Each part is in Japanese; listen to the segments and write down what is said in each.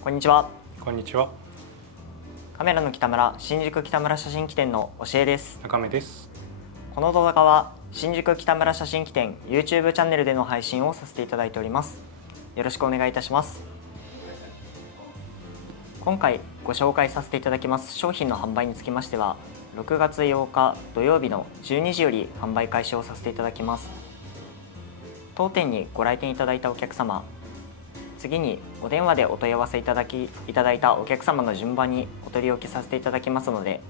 こんにちは。こんにちは。カメラの北村、新宿北村写真機店の教えです。中目です。この動画は新宿北村写真機店 YouTube チャンネルでの配信をさせていただいております。よろしくお願いいたします。今回ご紹介させていただきます商品の販売につきましては、6月8日土曜日の12時より販売開始をさせていただきます。当店にご来店いただいたお客様、次にお電話でお問い合わせいただいたお客様の順番にお取り置きさせていただきますので、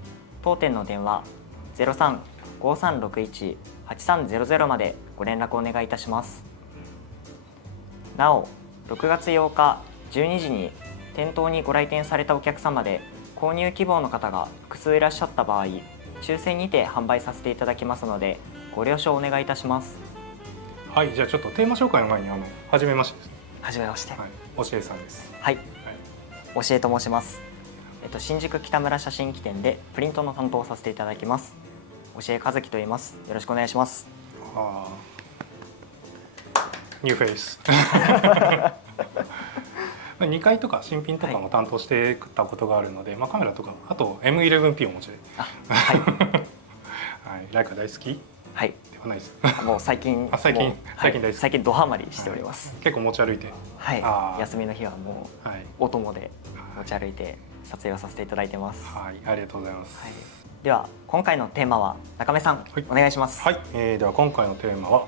当店の電話 03-5361-8300 までご連絡お願いいたします。なお、6月8日12時に店頭にご来店されたお客様で購入希望の方が複数いらっしゃった場合、抽選にて販売させていただきますので、ご了承お願いいたします。はい、じゃあちょっとテーマ紹介の前に初めましてですね。はじめまして。はい、教えさんです。はい、教えと申します。新宿北村写真機店でプリントの担当をさせていただきます。教え和樹と言います。よろしくお願いします。ニューフェイス。2階とか新品とかも担当してたことがあるので、カメラとかあと M11P をお持ちで。はい。はい、ライカ大好き？はい。ではないです。もう最近最近大好き。最近ドハマりしております。結構持ち歩いて。はい。休みの日はもうお供で持ち歩いて撮影をさせていただいてます。はい、ありがとうございます。では今回のテーマは中目さん、お願いします。はい。では今回のテーマは、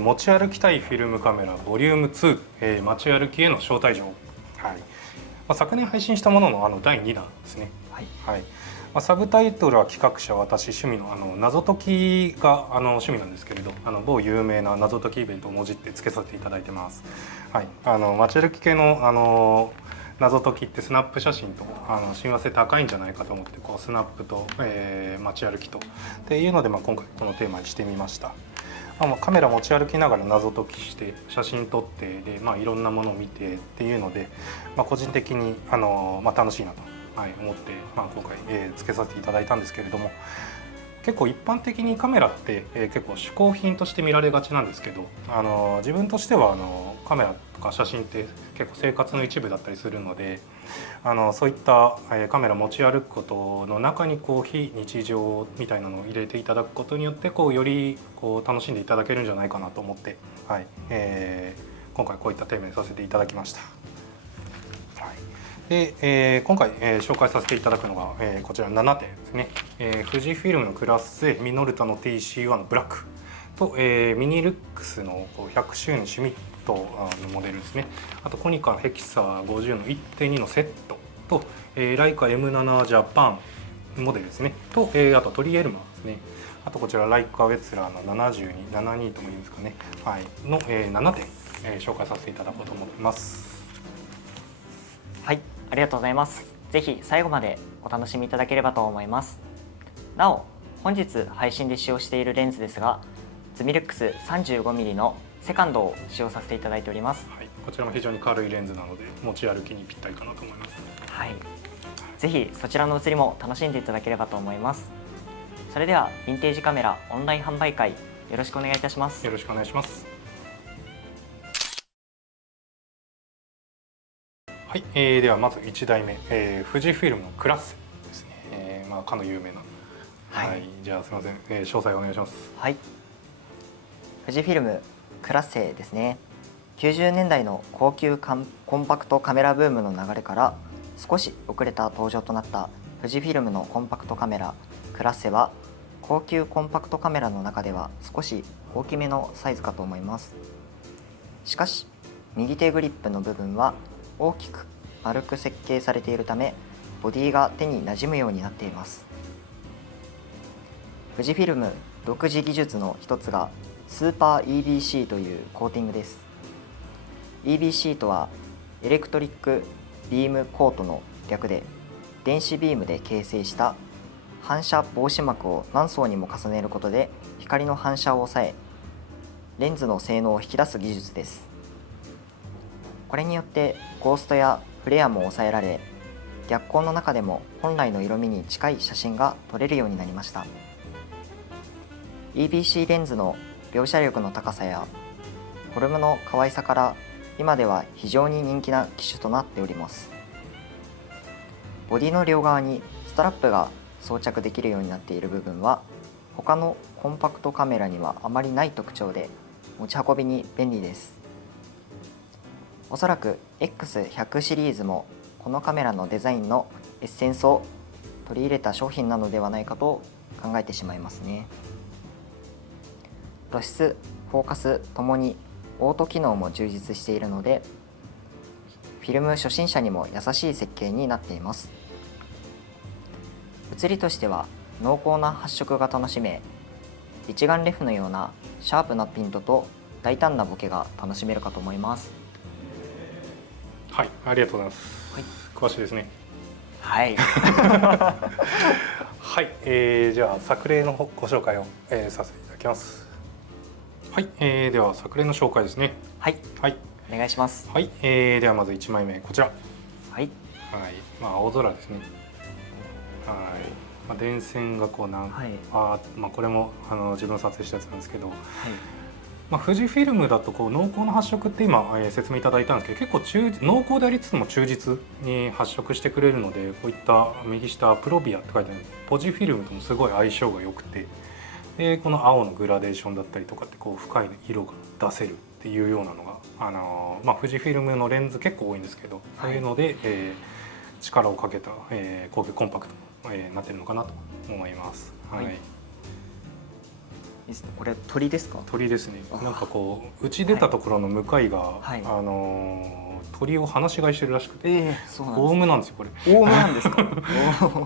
持ち歩きたいフィルムカメラボリューム2、街歩きへの招待状。はい。昨年配信したものの第2弾ですね。はい。はい。サブタイトルは企画者私趣味の謎解きが趣味なんですけれど、某有名な謎解きイベントをもじってつけさせていただいてます。はい。街歩き系の謎解きってスナップ写真と親和性高いんじゃないかと思って、スナップと、街歩きとっていうので、今回このテーマにしてみました。カメラ持ち歩きながら謎解きして写真撮ってで、いろんなものを見てっていうので、個人的に楽しいなと、思って、今回、つけさせていただいたんですけれども、結構一般的にカメラって、結構嗜好品として見られがちなんですけど、自分としてはカメラとか写真って結構生活の一部だったりするので、そういった、カメラ持ち歩くことの中に非日常みたいなのを入れていただくことによってより楽しんでいただけるんじゃないかなと思って、はい、今回こういったテーマにさせていただきました。で、今回、紹介させていただくのが、こちら7点ですね。富士フィルムのクラス A ミノルタの TC1 ブラックと、ミニルックスの100周年シュミットのモデルですね。あとコニカヘキサー50の 1.2 のセットと、ライカ M7 ジャパンモデルですねと、あとトリエルマーですね。あとこちらライカウェツラーの72とも言うんですかね、はい、の、7点、紹介させていただこうと思います。はい、ありがとうございます。ぜひ最後までお楽しみいただければと思います。なお、本日配信で使用しているレンズですが、ズミルックス 35mm のセカンドを使用させていただいております。はい、こちらも非常に軽いレンズなので持ち歩きにぴったりかなと思います。はい、ぜひそちらの写りも楽しんでいただければと思います。それではヴィンテージカメラオンライン販売会よろしくお願いいたします。よろしくお願いします。はい、ではまず1台目、富士フィルムのクラッセですね、かの有名な、はい、じゃあすみません、詳細お願いします。はい、富士フィルムクラッセですね。90年代の高級コンパクトカメラブームの流れから少し遅れた登場となった富士フィルムのコンパクトカメラクラッセは、高級コンパクトカメラの中では少し大きめのサイズかと思います。しかし右手グリップの部分は大きく丸く設計されているため、ボディが手に馴染むようになっています。富士フィルム独自技術の一つがスーパー EBC というコーティングです。 EBC とはエレクトリックビームコートの略で、電子ビームで形成した反射防止膜を何層にも重ねることで光の反射を抑え、レンズの性能を引き出す技術です。これによってゴーストやフレアも抑えられ、逆光の中でも本来の色味に近い写真が撮れるようになりました。 EBC レンズの描写力の高さやフォルムの可愛さから、今では非常に人気な機種となっております。ボディの両側にストラップが装着できるようになっている部分は他のコンパクトカメラにはあまりない特徴で持ち運びに便利です。おそらく X100 シリーズもこのカメラのデザインのエッセンスを取り入れた商品なのではないかと考えてしまいますね。露出、フォーカスともにオート機能も充実しているのでフィルム初心者にも優しい設計になっています。写りとしては濃厚な発色が楽しめ、一眼レフのようなシャープなピントと大胆なボケが楽しめるかと思います。はい、ありがとうございます。はい、詳しいですね。はい。はい、じゃあ作例のご紹介を、させていただきます。はい、では作例の紹介ですね。はい、はい、お願いします。はい、ではまず1枚目こちら。はい、はい、青空ですね。はい、電線がこうはい、これも自分撮影したやつなんですけど、はい、富士フィルムだとこう濃厚な発色って今、説明いただいたんですけど、結構濃厚でありつつも忠実に発色してくれるので、こういった右下プロビアって書いてあるポジフィルムともすごい相性が良くて、でこの青のグラデーションだったりとかってこう深い色が出せるっていうようなのが、富士フィルムのレンズ結構多いんですけど、そういうので、力をかけた、高級コンパクトに、なってるのかなと思います。はい、はい、これ鳥ですか？鳥ですね。なんかこう打ち出たところの向かいが、はい、鳥を放し飼いしてるらしくて、そうなんです。オウムなんですよこれ。オウムなんですか？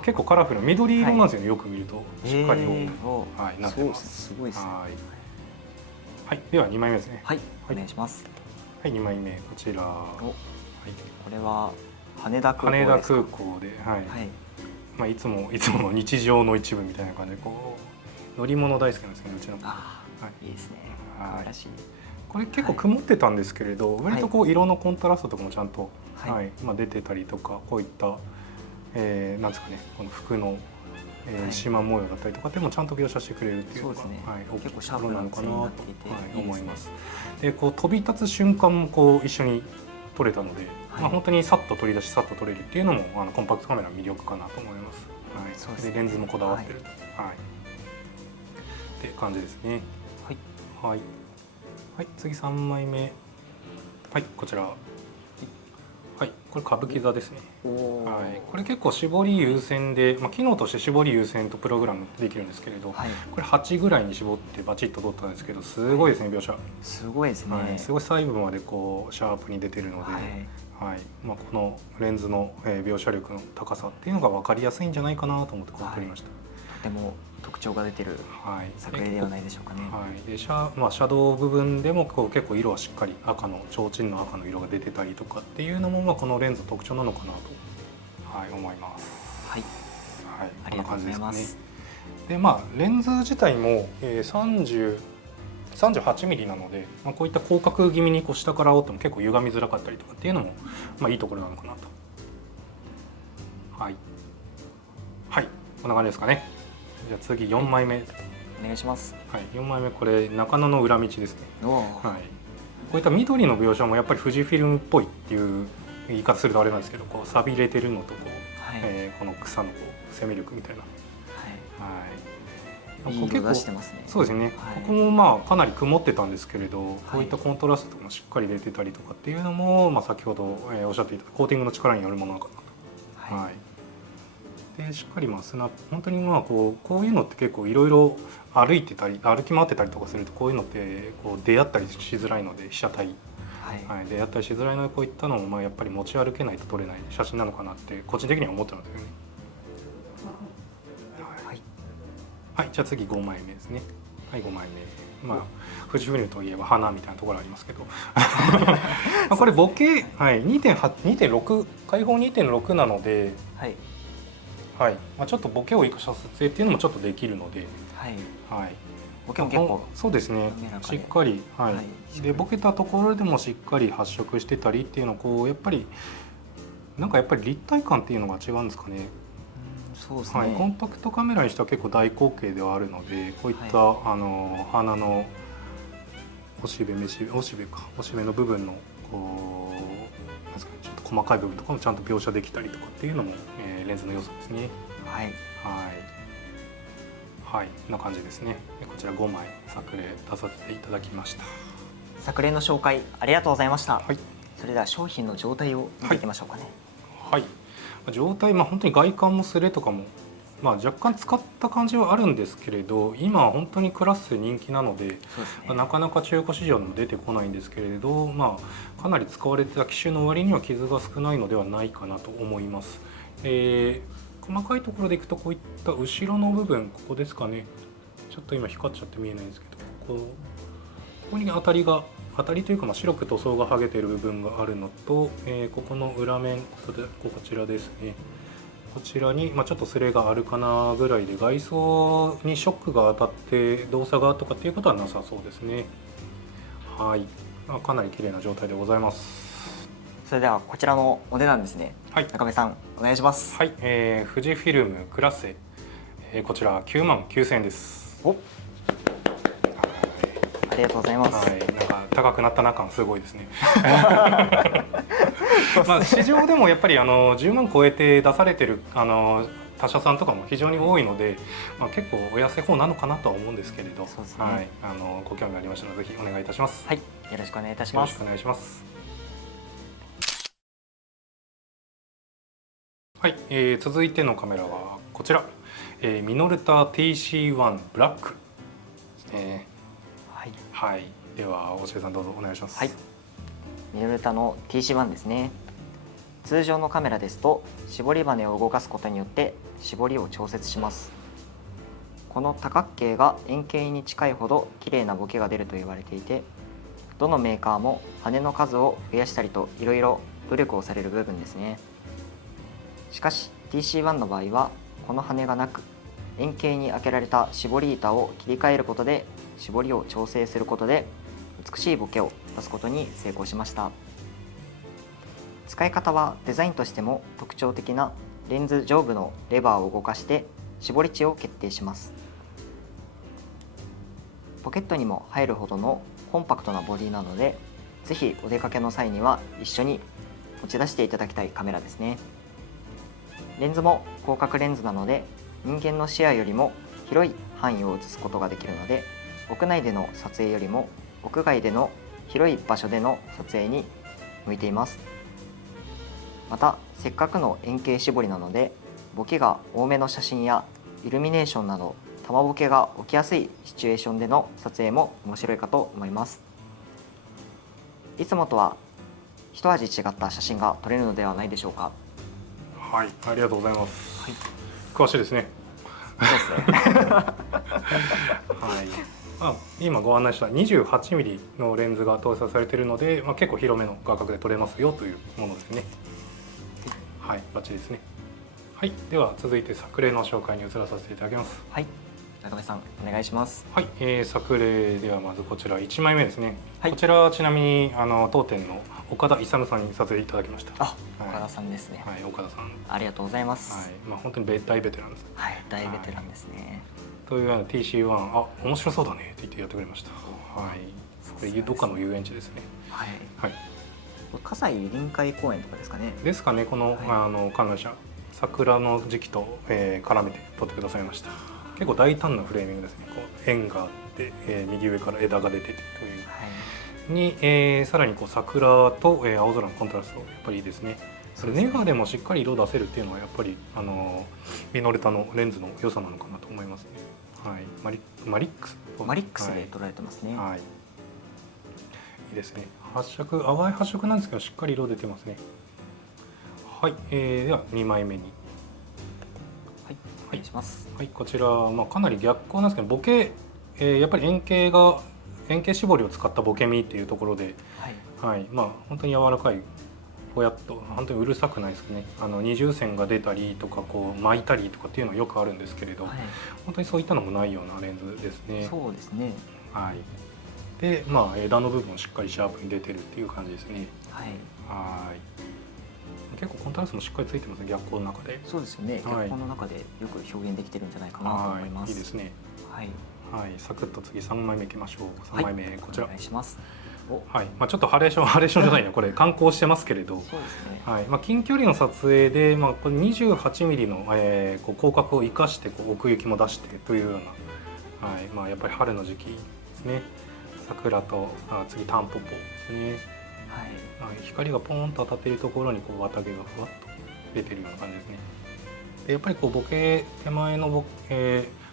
結構カラフルな緑色なんですよね、よく見るとしっかりオウム、はい、なってます。すごいですね。はい、では2枚目ですね。はい、お願いします。はい、2枚目こちら。はい、これは羽田空港ですか？羽田空港で、はい、いつもの日常の一部みたいな感じでこう乗り物大好きなんですけど、うちの子。いいですね。可愛らしい。これ結構曇ってたんですけれど、割とこう色のコントラストとかもちゃんと、出てたりとか、こういった、なんですかね、この服の、縞模様だったりとかでもちゃんと描写してくれるっていうのが、大きいところなのかなと思います。でこう飛び立つ瞬間もこう一緒に撮れたので、本当にさっと取り出しさっと撮れるっていうのもコンパクトカメラの魅力かなと思います。でレンズもこだわってる、って感じですね。はい、次3枚目。はい、こちら。はい、これ歌舞伎座ですね。はい、これ結構絞り優先で、機能として絞り優先とプログラムできるんですけれど、これ8ぐらいに絞ってバチッと撮ったんですけど、すごいですね、描写。すごいですね。すごい細部までこうシャープに出てるので、このレンズの描写力の高さっていうのが分かりやすいんじゃないかなと思ってこう撮りました。とても特徴が出てる作例ではないでしょうかね。でシャドウ部分でもこう結構色はしっかり赤の提灯の赤の色が出てたりとかっていうのもこのレンズの特徴なのかなと、思います。はい、ありがとうございます。でレンズ自体も38ミリなので、こういった広角気味にこう下から煽っても結構歪みづらかったりとかっていうのも、いいところなのかなと。はい、こんな感じですかね。じゃあ次4枚目、お願いします。4枚目これ中野の裏道ですね。こういった緑の描写もやっぱり富士フィルムっぽいっていう言い方するとあれなんですけど、こう錆びれてるのとこの草のこう生命力みたいな、いい色出してますね。そうですね。ここもかなり曇ってたんですけれど、こういったコントラストとかもしっかり出てたりとかっていうのも、先ほどおっしゃっていたコーティングの力によるものかなと。でしっかり本当にこういうのって結構いろいろ歩き回ってたりとかすると、こういうのってこう出会ったりしづらいので、被写体、出会ったりしづらいので、こういったのもやっぱり持ち歩けないと撮れない写真なのかなって個人的には思ってるんですよね。じゃあ次5枚目ですね。5枚目。富士フィルムといえば花みたいなところありますけどこれボケ、2.6 開放 2.6 なので、ちょっとボケを生かした撮影っていうのもちょっとできるので、ボケも結構そうですね、しっかり、でボケたところでもしっかり発色してたりっていうのをこうやっぱり立体感っていうのが違うんですかね。そうですね。コンパクトカメラにしては結構大口径ではあるので、こういった、鼻のおしべの部分のこうなんですかね、ちょっと細かい部分とかもちゃんと描写できたりとかっていうのも、レンズの良さですね。はいはい、こんな感じですね。こちら5枚作例出させていただきました。作例の紹介ありがとうございました。はい、それでは商品の状態を見ていきましょうかね。はい、状態、本当に外観もスレとかも、若干使った感じはあるんですけれど、今本当にクラッセ人気なので、そうですね、なかなか中古市場にも出てこないんですけれど、かなり使われてた機種の割には傷が少ないのではないかなと思います。細かいところでいくと、こういった後ろの部分、ここですかね、ちょっと今光っちゃって見えないんですけど、ここに当たりというか、白く塗装が剥げている部分があるのと、ここの裏面、こちらですね、こちらに、ちょっとスレがあるかなぐらいで、外装にショックが当たって動作がとかっていうことはなさそうですね。はい、かなり綺麗な状態でございます。それではこちらのお値段ですね。はい、中部さんお願いします。はい、富士フィルムクラッセ、こちら99,000円です。お、ありがとうございます。はい、なんか高くなったな感すごいですね。市場でもやっぱり10万超えて出されてる他社さんとかも非常に多いので、結構お安い方なのかなとは思うんですけれど、そうですね、はい、ご興味ありましたらぜひお願いいたします。はい、よろしくお願いいたします。よろしくお願いします。はい、続いてのカメラはこちら、ミノルタ TC1 ブラックですね。はい、はい、では大重さんどうぞお願いします。はい、ミノルタの TC1 ですね。通常のカメラですと絞り羽を動かすことによって絞りを調節します。この多角形が円形に近いほど綺麗なボケが出ると言われていて、どのメーカーも羽の数を増やしたりといろいろ努力をされる部分ですね。しかし TC1 の場合はこの羽がなく、円形に開けられた絞り板を切り替えることで絞りを調整することで美しいボケを出すことに成功しました。使い方はデザインとしても特徴的なレンズ上部のレバーを動かして絞り値を決定します。ポケットにも入るほどのコンパクトなボディなので、ぜひお出かけの際には一緒に持ち出していただきたいカメラですね。レンズも広角レンズなので人間の視野よりも広い範囲を映すことができるので、屋内での撮影よりも屋外での広い場所での撮影に向いています。またせっかくの円形絞りなので、ボケが多めの写真やイルミネーションなど玉ボケが起きやすいシチュエーションでの撮影も面白いかと思います。いつもとは一味違った写真が撮れるのではないでしょうか。はい、ありがとうございます。はい、詳しいですね。そうですね。はい、今ご案内した 28mm のレンズが搭載されているので、結構広めの画角で撮れますよというものですね。はい、バッチリですね。はい、では続いて作例の紹介に移らさせていただきます。はい、中部さんお願いします。はい、作例ではまずこちら1枚目ですね。はい、こちらちなみに当店の岡田勇さんに撮影いただきました。あ、岡田さんですね。はい、岡田さん。ありがとうございます。はい、本当に大ベテランです。はい、大ベテランですね。というTC1、面白そうだねって言ってやってくれました。はい、これどっかの遊園地ですね。はい。はい。葛西臨海公園とかですかね。ですかね、この観覧車、桜の時期と絡めて撮ってくださいました。結構大胆なフレーミングですね。こう円があって、右上から枝が出ててという。に、さらにこう桜と、青空のコントラストやっぱりいいですね。それネガでもしっかり色出せるっていうのはやっぱりミノルタのレンズの良さなのかなと思いますね。はい、マリックスで撮られてますね。はい、いいですね。淡い発色なんですけどしっかり色出てますね。はい、では2枚目に。はい、お願いします。はい、こちらかなり逆光なんですけどボケ、やっぱり円形絞りを使ったボケ身っていうところで、はい、本当に柔らかい、ぼやっと本当にうるさくないですね。二重線が出たりとかこう巻いたりとかっていうのはよくあるんですけれど、本当にそういったのもないようなレンズですね。そうですね。はい。で、枝の部分もしっかりシャープに出てるっていう感じですね。はい。はい。結構コントラストもしっかりついてますね、逆光の中で。そうですよね。逆光の中でよく表現できてるんじゃないかなと思います。いいですね。はい。はい、サクッと次3枚目いきましょう。3枚目、こちら。お願いします。はいまあ、ちょっとハレーションじゃないなこれ観光してますけれど、そうですね。はいまあ、近距離の撮影で、まあ、これ 28mm の、こう広角を生かしてこう奥行きも出してというような、はいまあ、やっぱり春の時期ですね。桜と次タンポポですね。はい、光がポーンと当たっているところにこう綿毛がふわっと出てるような感じですね。でやっぱりこうボケ手前の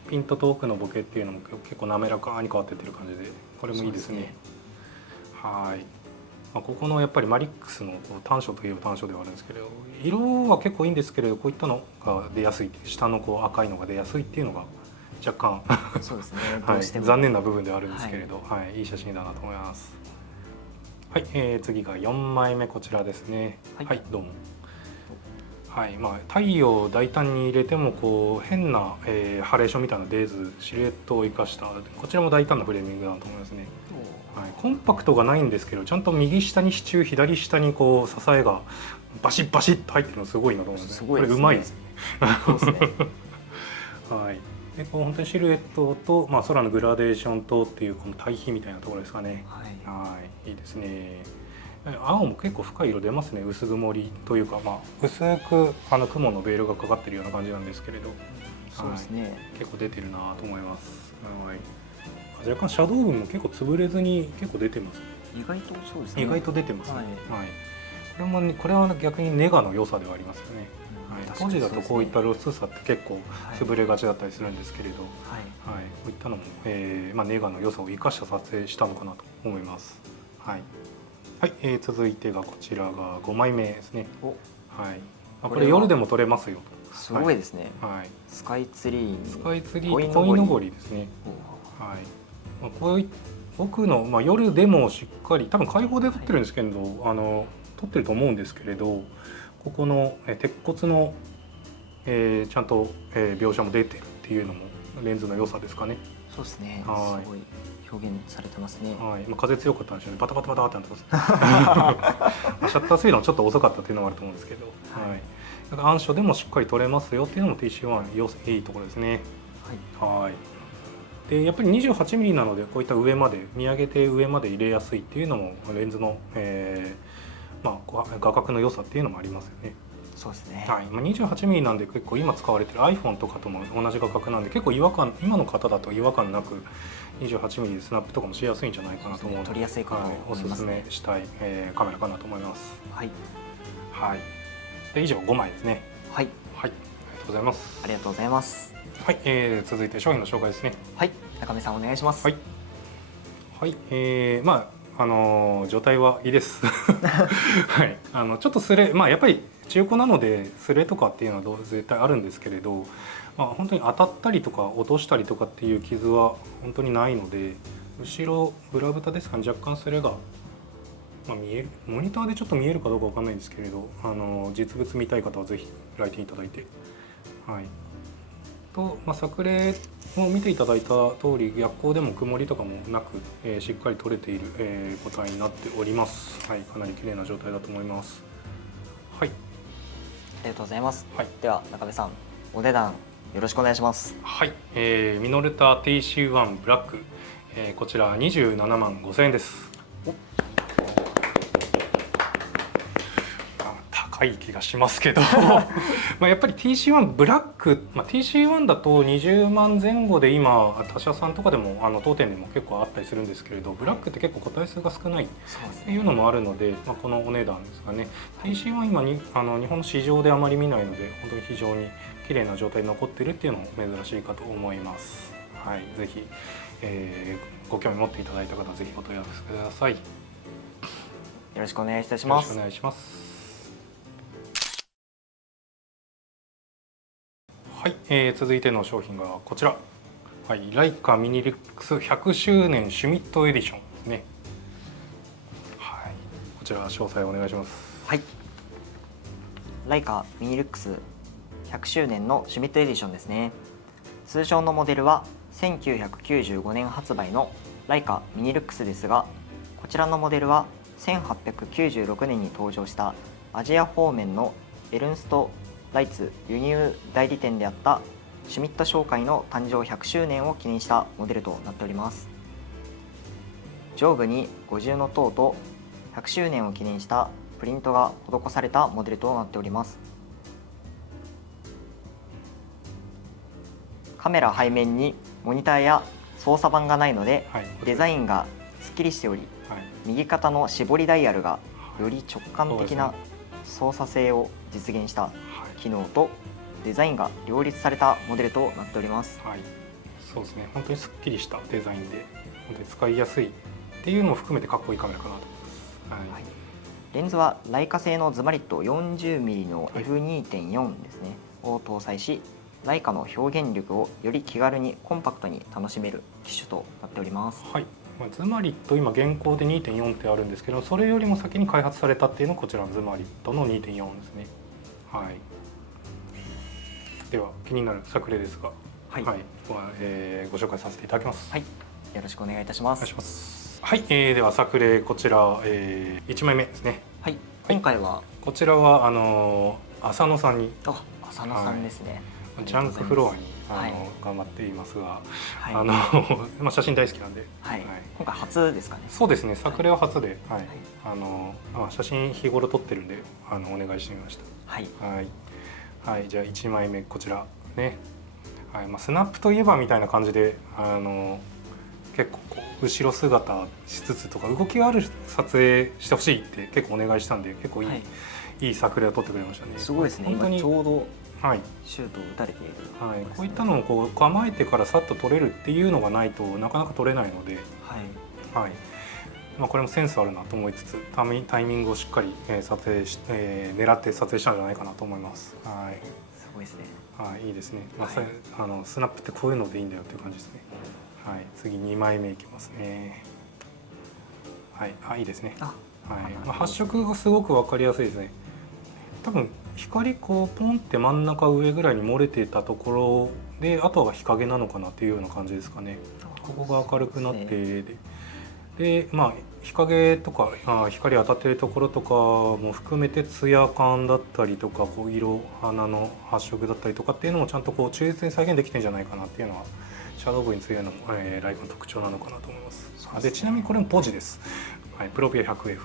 ピントと奥のボケっていうのも結構滑らかに変わってってる感じでこれもいいですね。はい、まあ、ここのやっぱりマリックスの短所といえば短所ではあるんですけど、色は結構いいんですけれどこういったのが出やすい、下のこう赤いのが出やすいっていうのが若干そうですね、はい、どうしても残念な部分ではあるんですけれど、はいいい写真だなと思います。はい、次が4枚目こちらですね。はい、どうも。はいまあ、太陽を大胆に入れてもこう変な、ハレーションみたいなの出ずシルエットを生かしたこちらも大胆なフレーミングだと思いますね。はい、コンパクトがないんですけどちゃんと右下に支柱左下にこう支えがバシッバシッと入ってるのすごいなと思うんですね。これうまいですね。そうですね。はいでこう本当にシルエットと、まあ、空のグラデーションとっていうこの対比みたいなところですかね。はいいいですね。青も結構深い色出ますね。薄曇りというか、まあ、薄く雲のベールがかかってるような感じなんですけれど、そうですね、結構出てるなと思います。はい、若干シャドウ分も結構潰れずに結構出てますね。意外とそうですね。意外と出てますね。はいこれは逆にネガの良さではありますよね。当時だとこういった露出差って結構潰れがちだったりするんですけれど、こういったのも、まあ、ネガの良さを生かした撮影したのかなと思います。はい続いてがこちらが5枚目ですね。これ夜でも撮れますよと。すごいですね。スカイツリー鯉のぼりですね。こういう奥の、まあ、夜でもしっかり多分開放で撮ってるんですけれど、撮ってると思うんですけれどここの鉄骨の、ちゃんと、描写も出てるっていうのもレンズの良さですかね。そうですね。すごい表現されてますね。風強かったんでしょうね。バタバタバタってなってます。シャッタースピードもちょっと遅かったっていうのもあると思うんですけど、だから暗所でもしっかり撮れますよっていうのも TC1 いいところですね。でやっぱり 28mm なのでこういった上まで見上げて上まで入れやすいっていうのもレンズの、まあ、画角の良さっていうのもありますよね。そうですね。28mm なんで結構今使われてる iPhone とかとも同じ画角なんで結構違和感今の方だと違和感なく 28mm でスナップとかもしやすいんじゃないかなと思うので、撮りやすいかとおすすめしたい、カメラかなと思います。で以上5枚ですね。ありがとうございます。ありがとうございます。続いて商品の紹介ですね。中見さんお願いします。まあ状態はいいです。ちょっとスレ、まあやっぱり中古なのでスレとかっていうのは絶対あるんですけれど、まあ、本当に当たったりとか落としたりとかっていう傷は本当にないので、後ろ裏蓋ですかね、若干スレが、まあ、見えるモニターでちょっと見えるかどうかわかんないんですけれど、実物見たい方はぜひ来店いただいて、まあ、作例を見ていただいた通り逆光でも曇りとかもなく、しっかり撮れている、個体になっております。かなり綺麗な状態だと思います。ありがとうございます。では中部さんお値段よろしくお願いします。ミノルタ TC1 ブラック、こちら27万5,000円です。高い気がしますけどまあやっぱり TC1 ブラック、TC1 だと20万前後で今他社さんとかでも当店でも結構あったりするんですけれど、ブラックって結構個体数が少ないっていうのもあるので、このお値段ですかね。TC1 今に日本の市場であまり見ないので本当に非常に綺麗な状態に残ってるっていうのも珍しいかと思います。ぜひ、ご興味持っていただいた方はぜひお問い合わせください。よろしくお願いいたします。よろしくお願いします。続いての商品がこちら、ライカミニルックス100周年シュミットエディションですね。こちら詳細お願いします。ライカミニルックス100周年のシュミットエディションですね。通常のモデルは1995年発売のライカミニルックスですが、こちらのモデルは1896年に登場したアジア方面のエルンスト・ライツ輸入代理店であったシュミット商会の誕生100周年を記念したモデルとなっております。上部に五重塔と100周年を記念したプリントが施されたモデルとなっております。カメラ背面にモニターや操作盤がないので、デザインがすっきりしており、右肩の絞りダイヤルがより直感的な操作性を実現した機能とデザインが両立されたモデルとなっております。そうですね、本当にすっきりしたデザインで本当に使いやすいっていうのも含めてかっこいいカメラかなと思います。レンズはライカ製のズマリット 40mm の F2.4 ですね、を搭載し、ライカの表現力をより気軽にコンパクトに楽しめる機種となっております。ズマリット今現行で 2.4 ってあるんですけど、それよりも先に開発されたっていうのがこちらのズマリットの 2.4 ですね。では気になる作例ですが、ご紹介させていただきます。よろしくお願いいたします。お願いします。では作例こちら、1枚目ですね。今回はこちらは浅野さんに、浅野さんですね。ジャンクフロアに頑張っていますが、写真大好きなんで、今回初ですかね。そうですね、作例は初で、写真日頃撮ってるんでお願いしてみました。じゃあ1枚目こちらね。スナップといえばみたいな感じで結構後ろ姿しつつとか動きがある撮影してほしいって結構お願いしたんで、結構いい作例を撮ってくれましたね。すごいですね。本当にちょうどシュートを打たれている、こういったのをこう構えてからさっと撮れるっていうのがないとなかなか撮れないので、これもセンスあるなと思いつつ、タイミングをしっかり撮影し狙って撮影したんじゃないかなと思います。すごいですね。いいですね。スナップってこういうのでいいんだよっていう感じですね。次2枚目いきますね。いいですね。発色がすごく分かりやすいですね。多分光こうポンって真ん中上ぐらいに漏れてたところで、あとは日陰なのかなっていうような感じですかね。ここが明るくなってで日陰とか光当たってるところとかも含めてツヤ感だったりとか、こう色花の発色だったりとかっていうのもちゃんとこう忠実に再現できてるんじゃないかなっていうのはシャドウ部に強いのも、ライカの特徴なのかなと思います。でちなみにこれもポジです。プロピア 100F。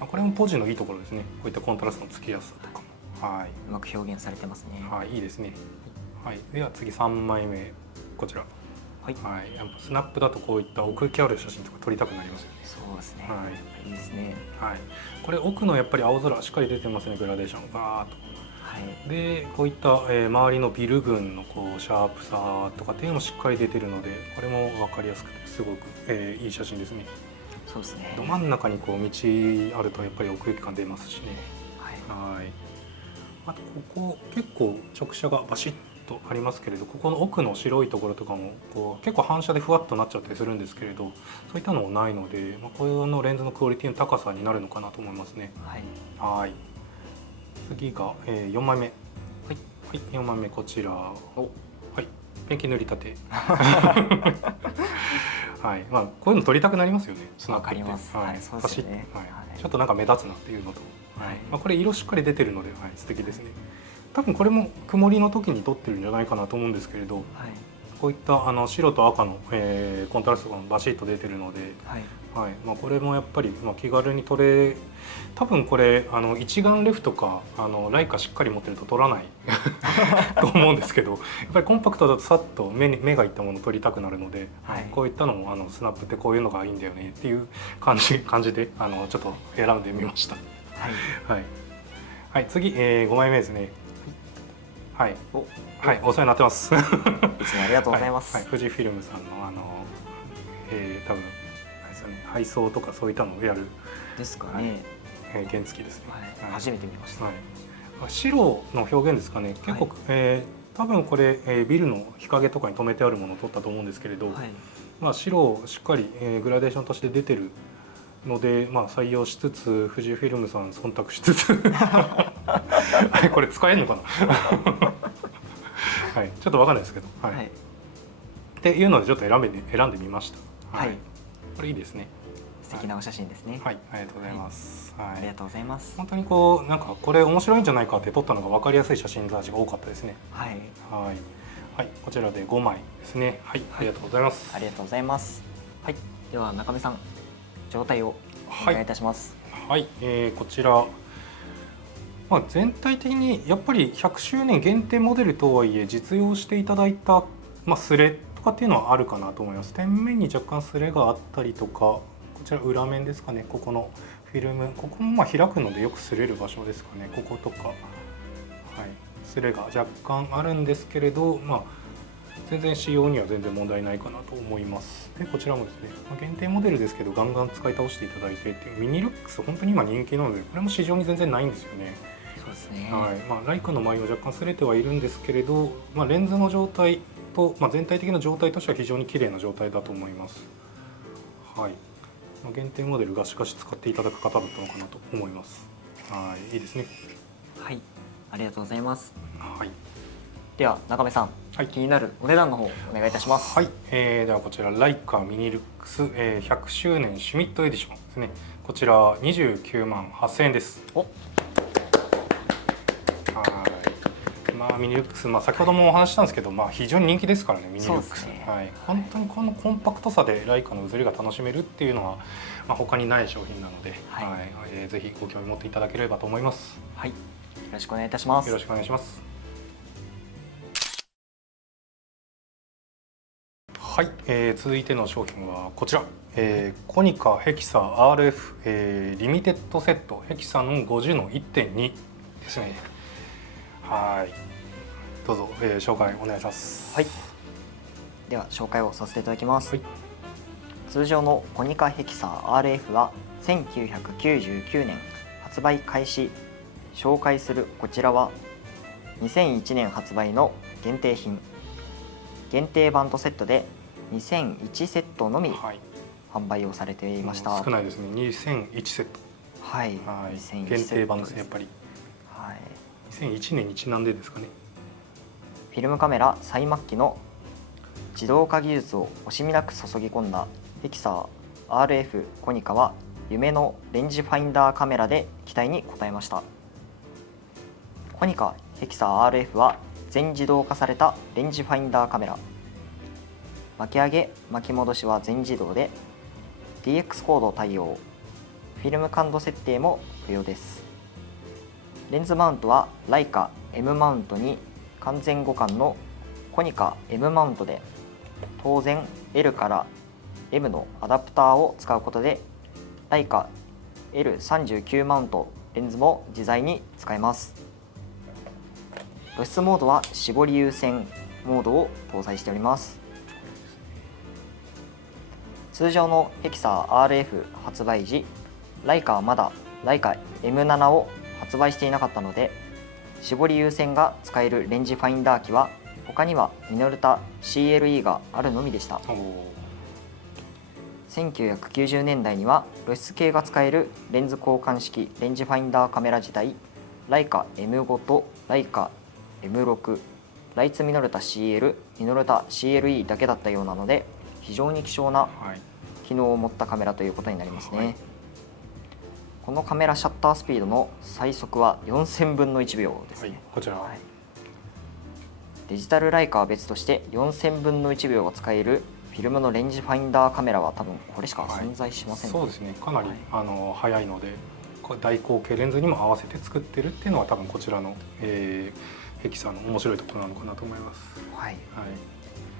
これもポジのいいところですね。こういったコントラストのつきやすさとかも、うまく表現されてますね。いいですね。では次3枚目こちら。やっぱスナップだとこういった奥行きある写真とか撮りたくなりますよね。そうですね。いいですね。これ奥のやっぱり青空しっかり出てますね。グラデーションバーッと。でこういった、周りのビル群のこうシャープさとかっていうのもしっかり出てるので、これも分かりやすくてすごく、いい写真ですね。そうですね。ど真ん中にこう道あるとやっぱり奥行き感出ますしね。あとここ結構直射がバシッとありますけれど、ここの奥の白いところとかもこう結構反射でふわっとなっちゃったりするんですけれど、そういったのもないので、こういうのレンズのクオリティの高さになるのかなと思いますね。次が、4枚目。4枚目こちら。ペンキ塗りたて。こういうの撮りたくなりますよね。わかります。パシッと、ちょっとなんか目立つなっていうのと、これ色しっかり出てるので、素敵ですね。多分これも曇りの時に撮ってるんじゃないかなと思うんですけれど、こういった白と赤の、コントラストがバシッと出てるので、これもやっぱり、気軽に撮れ、多分これ一眼レフとかライカしっかり持ってると撮らないと思うんですけど、やっぱりコンパクトだとさっと目がいったものを撮りたくなるので、こういったのもスナップってこういうのがいいんだよねっていう感じでちょっと選んでみました。次、5枚目ですね。お世話になってます。いつもありがとうございます。富士フィルムさんの多分配送とかそういったのをやるですかね。原付ですね。初めて見ました。白の表現ですかね。結構多分これビルの日陰とかに留めてあるものを撮ったと思うんですけれど、白をしっかりグラデーションとして出てるので、採用しつつ富士フィルムさん忖度しつつこれ使えるのかなちょっと分かんないですけど、っていうのでちょっと選んでみました。これいいですね。素敵なお写真ですね。ありがとうございます。ありがとうございます。本当にこうなんかこれ面白いんじゃないかって撮ったのが分かりやすい写真たちが多かったですね。こちらで5枚ですね。ありがとうございます。ありがとうございます。では中見さん、状態をお願いいたします。はい、こちら、全体的にやっぱり100周年限定モデルとはいえ実用していただいた、スレとかっていうのはあるかなと思います。天面に若干スレがあったりとか、こちら裏面ですかね、ここのフィルム、ここも開くのでよく擦れる場所ですかね、こことか、スレが若干あるんですけれど、全然使用には全然問題ないかなと思います。でこちらもですね、限定モデルですけどガンガン使い倒していただいてっていうミニルックス本当に今人気なので、これも市場に全然ないんですよね。そうですね。ライカの前を若干擦れてはいるんですけれど、レンズの状態と、全体的な状態としては非常に綺麗な状態だと思います。限定モデルガシガシ使っていただく方だったのかなと思います。いいですね。はい、ありがとうございます。はい。では中目さん、気になるお値段の方お願いいたします。はい、ではこちらライカミニルックス、100周年シュミットエディションですね。こちら29万8000円です。ミニルックス、先ほどもお話したんですけど、非常に人気ですからね、ミニルックス。本当にこのコンパクトさでライカの写りが楽しめるっていうのは、他にない商品なので、ぜひご興味持っていただければと思います。はい、よろしくお願いいたします。よろしくお願いします。はい、続いての商品はこちら、コニカヘキサ RF、リミテッドセットヘキサノン 50-1.2 ですね。どうぞ、紹介お願いします。では紹介をさせていただきます。通常のコニカヘキサ RF は1999年発売開始。紹介するこちらは2001年発売の限定品。限定バンドセットで2001セットのみ販売をされていました。少ないですね。2001セット。限定版ですね、やっぱり。2001年にちなんでですかね。フィルムカメラ最末期の自動化技術を惜しみなく注ぎ込んだヘキサ RF コニカは夢のレンジファインダーカメラで期待に応えました。コニカヘキサ RF は全自動化されたレンジファインダーカメラ。巻き上げ巻き戻しは全自動で DX コード対応。フィルム感度設定も不要です。レンズマウントはライカ M マウントに完全互換のコニカ M マウントで、当然 L から M のアダプターを使うことでライカ L39 マウントレンズも自在に使えます。露出モードは絞り優先モードを搭載しております。通常のヘキサ RF 発売時、ライカはまだライカ M7 を発売していなかったので、絞り優先が使えるレンジファインダー機は他にはミノルタ CLE があるのみでした。1990年代には露出系が使えるレンズ交換式レンジファインダーカメラ自体、ライカ M5 とライカ M6、ライツミノルタ CL、ミノルタ CLE だけだったようなので、非常に希少な機能を持ったカメラということになりますね。このカメラシャッタースピードの最速は4000分の1秒ですね。こちら、デジタルライカは別として4000分の1秒が使えるフィルムのレンジファインダーカメラは多分これしか存在しません、そうですね。かなり、速いので大口径レンズにも合わせて作ってるっていうのは多分こちらの、ヘキサの面白いところなのかなと思います。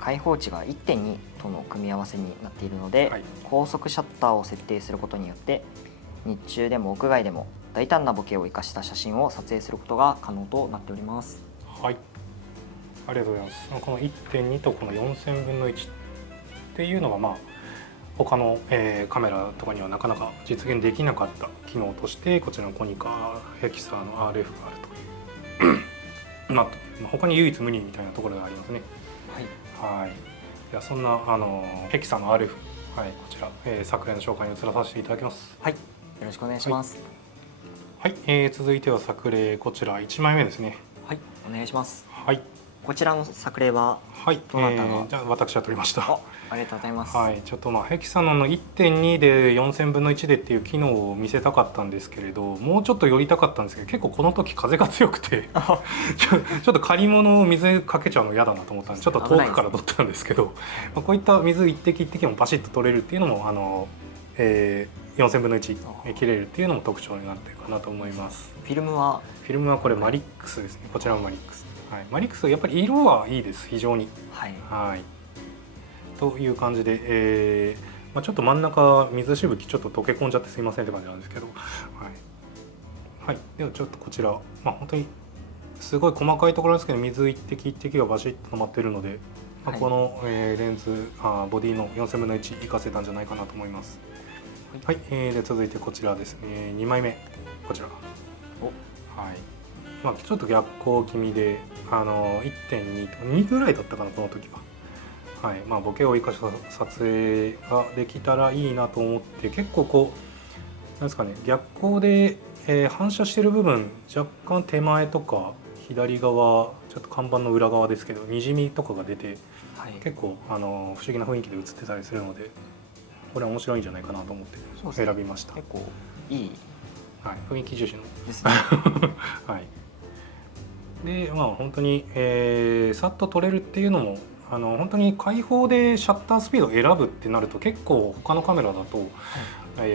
開放値が 1.2 との組み合わせになっているので、高速シャッターを設定することによって日中でも屋外でも大胆なボケを生かした写真を撮影することが可能となっております。ありがとうございます。この 1.2 とこの4000分の1っていうのが他の、カメラとかにはなかなか実現できなかった機能としてこちらのコニカヘキサの RF があるという他に唯一無二みたいなところがありますね。ではそんなヘキサの RF、こちら、作例の紹介に移らさせていただきます。よろしくお願いします。続いては作例こちら1枚目ですね。お願いします。こちらの作例ははい、どなたが、じゃあ私は取りました。ありがとうございます。はい、ちょっとヘキサノンの 1.2 で4000分の1でっていう機能を見せたかったんですけれど、もうちょっと寄りたかったんですけど、結構この時風が強くてちょっと借り物を水かけちゃうの嫌だなと思ったんで、ちょっと遠くから取ったんですけど、こういった水一滴一滴もパシッと取れるっていうのも4000分の1切れるっていうのも特徴になってるかなと思います。フィルムはこれマリックスですね。こちらもマリックス、はい、マリックスやっぱり色はいいです、非常に。はい、はい、という感じで、ちょっと真ん中水しぶきちょっと溶け込んじゃってすいませんって感じなんですけど、はい、ではちょっとこちら、本当にすごい細かいところですけど、水一滴一滴がバシッと止まっているので、この、レンズボディの4000分の1活かせたんじゃないかなと思います。はい、で続いてこちらですね、2枚目こちら。はい、ちょっと逆光気味で1.2 と2ぐらいだったかなこの時は。はい、ボケを生かした撮影ができたらいいなと思って、結構こうなんですかね、逆光で、反射してる部分若干手前とか左側、ちょっと看板の裏側ですけどにじみとかが出て、結構不思議な雰囲気で映ってたりするので、これは面白いんじゃないかなと思って選びました。結構いい、雰囲気重視のですねはい、で本当に、さっと撮れるっていうのも本当に開放でシャッタースピードを選ぶってなると、結構他のカメラだと、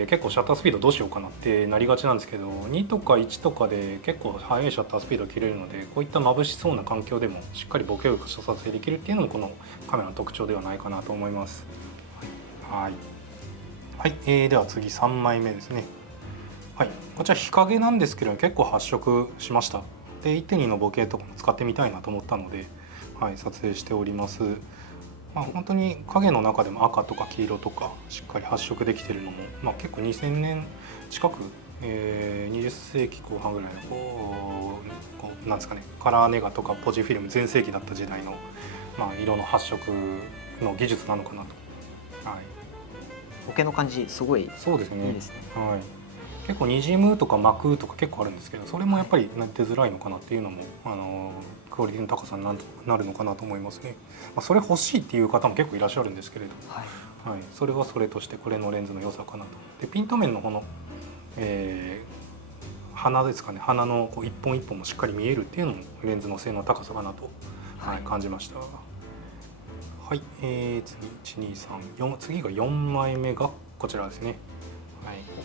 結構シャッタースピードどうしようかなってなりがちなんですけど、2とか1とかで結構速いシャッタースピード切れるので、こういった眩しそうな環境でもしっかりボケを撮影できるっていうのもこのカメラの特徴ではないかなと思います。はい、はい、では次3枚目ですね。はい、こちら日陰なんですけど結構発色しました。で 1.2 のボケとかも使ってみたいなと思ったので、撮影しております。本当に影の中でも赤とか黄色とかしっかり発色できているのも、結構2000年近く、20世紀後半ぐらいのこうなんですかね、カラーネガとかポジフィルム全盛期だった時代の、色の発色の技術なのかなと。ボケの感じすごいいいですね。そうですね。結構にじむとか巻くとか結構あるんですけど、それもやっぱり出づらいのかなっていうのもクオリティの高さになるのかなと思いますね。それ欲しいっていう方も結構いらっしゃるんですけれど、それはそれとしてこれのレンズの良さかなと。でピント面のこの、鼻ですかね、鼻のこう一本一本もしっかり見えるっていうのもレンズの性能の高さかなと、感じました。はい、次123次が4枚目がこちらですね。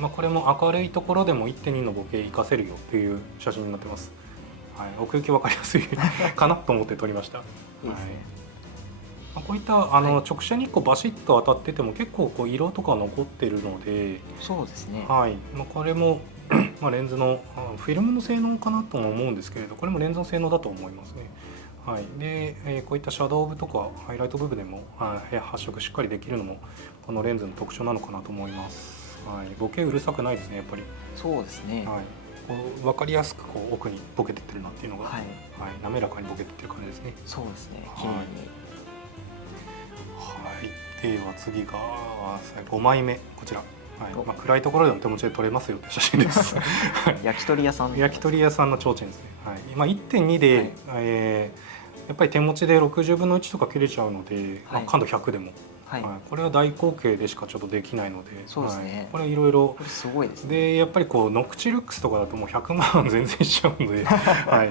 これも明るいところでも 1.2 のボケ活かせるよっていう写真になってます。奥行き分かりやすいかなと思って撮りました。いいですね。こういった直射日光バシッと当たってても結構こう色とか残ってるので、そうですね。これもレンズのフィルムの性能かなとも思うんですけれど、これもレンズの性能だと思いますね。でこういったシャドウ部とかハイライト部分でも発色しっかりできるのもこのレンズの特徴なのかなと思います。ボケうるさくないですね、やっぱり。そうですね。こう分かりやすくこう奥にボケてってるなっていうのが、滑らかにボケてってる感じですね。そうですね。綺麗に。では次が5枚目こちら。暗いところでも手持ちで撮れますよって写真です。焼き鳥屋さんの提灯ですね。1.2 で、やっぱり手持ちで60分の1とか切れちゃうので、感度100でも。これは大口径でしかちょっとできないので、これいろいろすごいですね。でやっぱりこうノクチルックスとかだともう100万全然しちゃうので、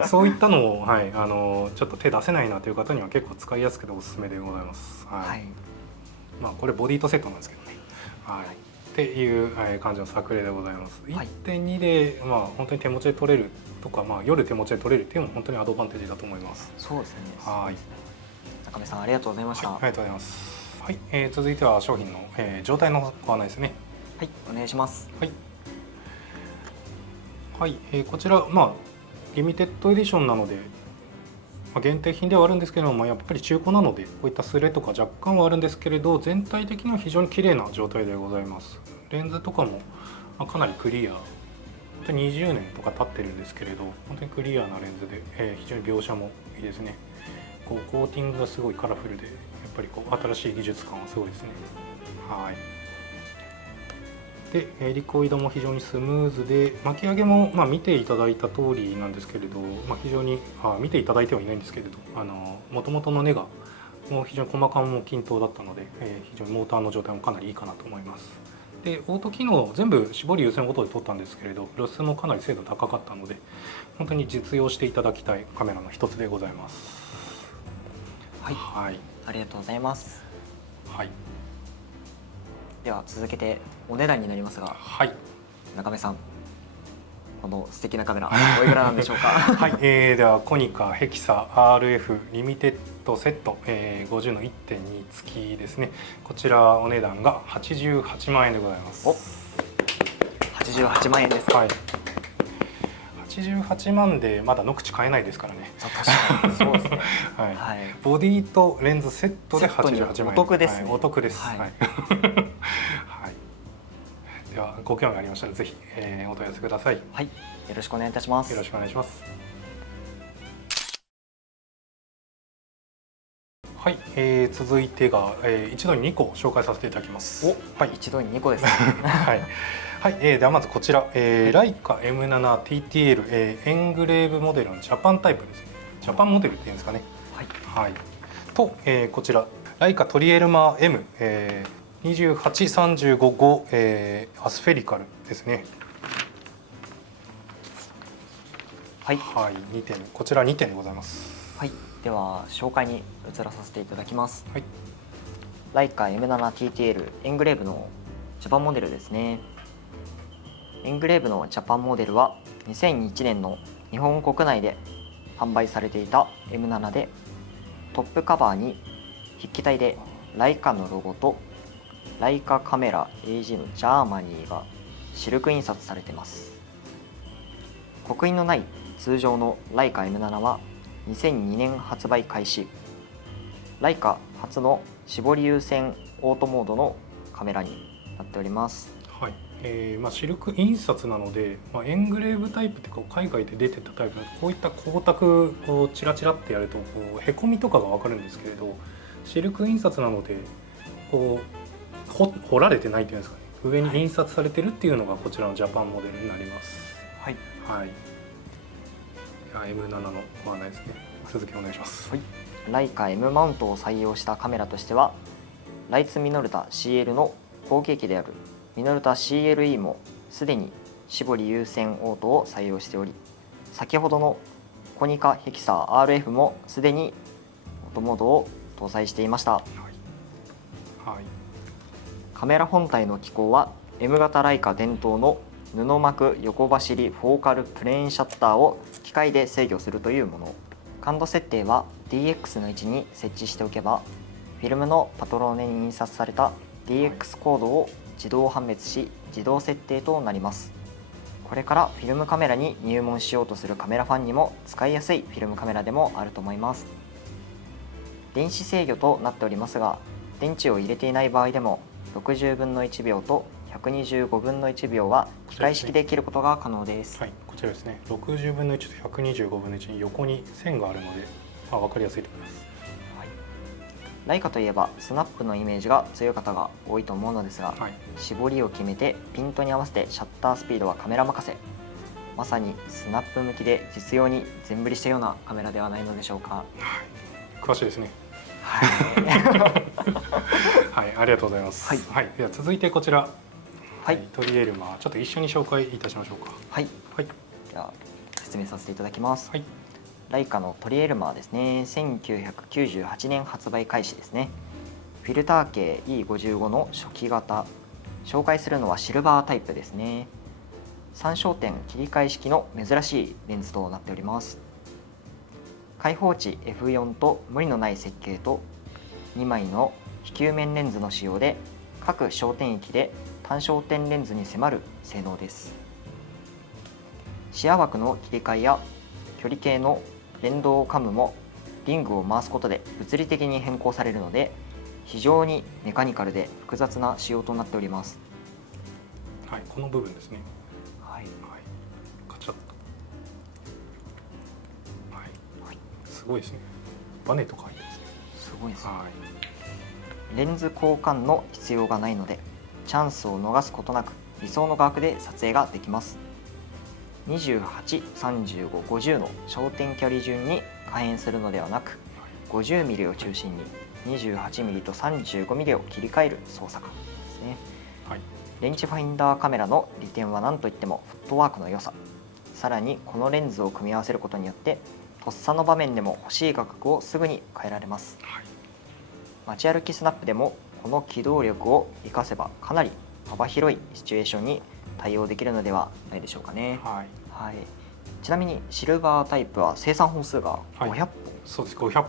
そういったのを、ちょっと手出せないなという方には結構使いやすくておすすめでございます。これボディとセットなんですけどね。っていう感じの作例でございます。1.2 で本当に手持ちで撮れるとか、夜手持ちで撮れるっていうのも本当にアドバンテージだと思います。そうですね。中目さんありがとうございました。ありがとうございます。続いては商品の、状態のご案内ですね。お願いします。こちらリミテッドエディションなので、限定品ではあるんですけども、やっぱり中古なのでこういったスレとか若干はあるんですけれど、全体的には非常に綺麗な状態でございます。レンズとかもかなりクリア、20年とか経ってるんですけれど、本当にクリアなレンズで、非常に描写もいいですね。こうコーティングがすごいカラフルで、やっぱりこう新しい技術感はすごいですね。でリコイドも非常にスムーズで、巻き上げも見ていただいた通りなんですけれど、非常に見ていただいてはいないんですけれど、もともとの根がもう非常に細かも均等だったので、非常にモーターの状態もかなりいいかなと思います。でオート機能全部絞り優先オートで撮ったんですけれど、露出もかなり精度高かったので、本当に実用していただきたいカメラの一つでございます。はい、はい、ありがとうございます。はい、では続けてお値段になりますが、はい、中目さん、この素敵なカメラおいくらなんでしょうか。はい、ではコニカヘキサ RF リミテッドセット、50の 1.2 付きですね。こちらお値段が88万円でございます。お、88万円ですか。はい、88万でまだノクチ買えないですからね。確かにそうですね。はい、はい、ボディとレンズセットで88万円。お得ですね。はい、お得です。はい。はい、ではご興味ありましたらぜひ、お問い合わせください。はい、よろしくお願いいたします。よろしくお願いします。はい、続いてが、一度に2個紹介させていただきます。お、はい、一度に2個ですね。はい、はい、ではまずこちら、ライカ M7TTL、エングレーブモデルのジャパンタイプですね。ジャパンモデルっていうんですかね。はい、はい、と、こちらライカトリエルマー M、2835-5、アスフェリカルですね。はい、はい、2点、こちら2点でございます。はい、では紹介に移らさせていただきます。はい、ライカ M7TTL エングレーブのジャパンモデルですね。エングレーブのジャパンモデルは2001年の日本国内で販売されていた M7 で、トップカバーに筆記体でライカのロゴとライカカメラ AG のジャーマニーがシルク印刷されています。刻印のない通常のライカ M7 は2002年発売開始。ライカ初の絞り優先オートモードのカメラになっております。はい、シルク印刷なので、エングレーブタイプって海外で出てたタイプだとこういった光沢をチラチラってやるとへこみとかが分かるんですけれど、シルク印刷なので彫られてないっていうんですかね、上に印刷されてるっていうのがこちらのジャパンモデルになります。はい、はい、M7 のご案内ですね。続きお願いします。はい、ライカ M マウントを採用したカメラとしては、ライツミノルタ CL の後継機であるミノルタ CLE もすでに絞り優先オートを採用しており、先ほどのコニカヘキサ RF もすでにオートモードを搭載していました。はいはい、カメラ本体の機構は M 型ライカ伝統の布膜横走りフォーカルプレーンシャッターを機械で制御するというもの。感度設定は DX の位置に設置しておけば、フィルムのパトローネに印刷された DX コードを自動判別し自動設定となります。これからフィルムカメラに入門しようとするカメラファンにも使いやすいフィルムカメラでもあると思います。電子制御となっておりますが、電池を入れていない場合でも60分の1秒と125分の1秒は機械式で切ることが可能です。はい、こちらですね。60分の1と125分の1に横に線があるので、分かりやすいと思います。はい、ライカといえばスナップのイメージが強い方が多いと思うのですが、はい、絞りを決めてピントに合わせてシャッタースピードはカメラ任せ。まさにスナップ向きで実用に全振りしたようなカメラではないのでしょうか。はい、詳しいですね。はい、はい、ありがとうございます。はい、はい、では続いてこちら。はい、トリエルマーちょっと一緒に紹介いたしましょうか。はい、はい、では説明させていただきます。はい、ライカのトリエルマーですね。1998年発売開始ですね。フィルター系 E55 の初期型。紹介するのはシルバータイプですね。3焦点切り替え式の珍しいレンズとなっております。開放値 F4 と無理のない設計と2枚の非球面レンズの使用で各焦点域で単焦点レンズに迫る性能です。視野枠の切り替えや距離計の連動カムもリングを回すことで物理的に変更されるので、非常にメカニカルで複雑な仕様となっております。はい、この部分ですね。はい、はい、カチャッと、はい、はい、すごいですね。バネとか入ってますね。すごいですね。はい、レンズ交換の必要がないので、チャンスを逃すことなく理想の画角で撮影ができます。28、35、50の焦点距離順に可変するのではなく、50mm を中心に 28mm と 35mm を切り替える操作感ですね。はい、レンジファインダーカメラの利点は何といってもフットワークの良さ。さらにこのレンズを組み合わせることによってとっさの場面でも欲しい画角をすぐに変えられます。はい、街歩きスナップでもこの機動力を活かせばかなり幅広いシチュエーションに対応できるのではないでしょうかね。はい、はい、ちなみにシルバータイプは生産本数が500本、そうです。500本、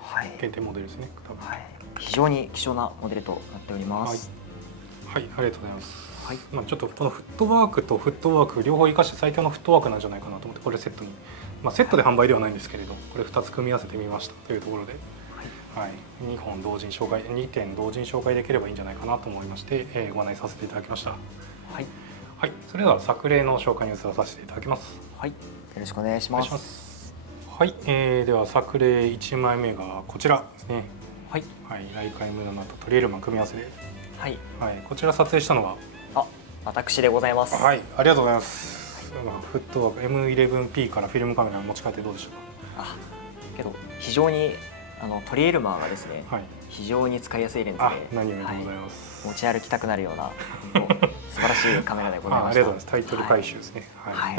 はい、限定モデルですね。多分はい、非常に希少なモデルとなっております。はい、ありがとうございます。はい、ちょっとこのフットワークとフットワーク両方生かして最強のフットワークなんじゃないかなと思ってこれセットに、セットで販売ではないんですけれど、これ2つ組み合わせてみましたというところで、はい、2本同時に紹介、2点同時に紹介できればいいんじゃないかなと思いまして、ご案内させていただきました。はい、はい、それでは作例の紹介に移らさせていただきます。はい、よろしくお願いします。はい、では作例1枚目がこちらですね。はい、はい、ライカ M7 とトリエルマン組み合わせで、はい、はい、こちら撮影したのが私でございます。はい、ありがとうございます。フットワーク M11P からフィルムカメラを持ち帰ってどうでしょうか。けど非常にトリエルマーがですね、はい、非常に使いやすいレンズで、何よりでございます。持ち歩きたくなるような素晴らしいカメラでございました。ありがとうございます。タイトル回収ですね。はい。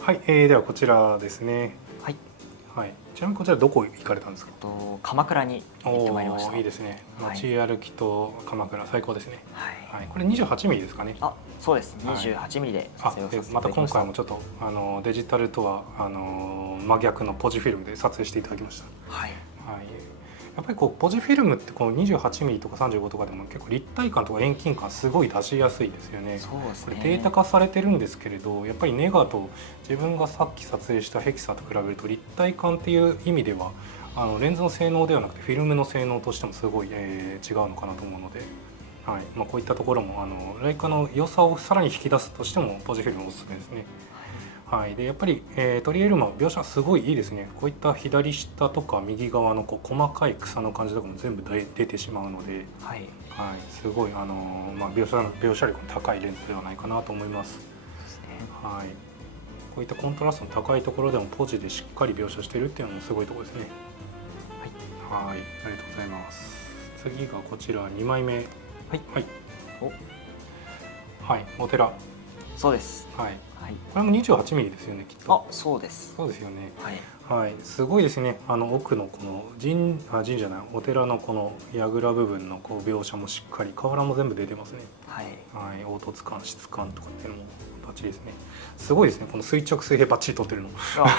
はい、ではこちらですね。はい。はい。ちなみにこちらどこ行かれたんですか。鎌倉に行ってまいりました。いいですね。街歩きと鎌倉最高ですね。はい。これ28ミリですかね。そうです。28ミリで撮影をさせていただきました。また今回もちょっとデジタルとは真逆のポジフィルムで撮影していただきました。はい。はい。やっぱりこうポジフィルムってこの28ミリとか35とかでも結構立体感とか遠近感すごい出しやすいですよね。そうですね。これデータ化されてるんですけれど、やっぱりネガと自分がさっき撮影したヘキサと比べると立体感っていう意味ではレンズの性能ではなくてフィルムの性能としてもすごい、違うのかなと思うので、はい、こういったところもライカの良さをさらに引き出すとしてもポジフィルムおすすめですね。はい、でやっぱり、トリエルマン描写すごいいいですね。こういった左下とか右側のこう細かい草の感じとかも全部出てしまうので、はい、はい、すごい描写力の高いレンズではないかなと思います。ですね。はい、こういったコントラストの高いところでもポジでしっかり描写してるっていうのもすごいところですね。はい、はい、ありがとうございます。次がこちら2枚目。はい、はい、はい、お寺。そうです。はい。これも28ミリですよね、きっと。そうです。そうですよね。はい。はい、すごいですね。奥のこの神社ない、お寺のこの櫓部分のこう描写もしっかり、瓦も全部出てますね。はい。はい、凹凸感、質感とかっていうのもバッチリですね。すごいですね。この垂直水平バッチリ撮ってるの。あ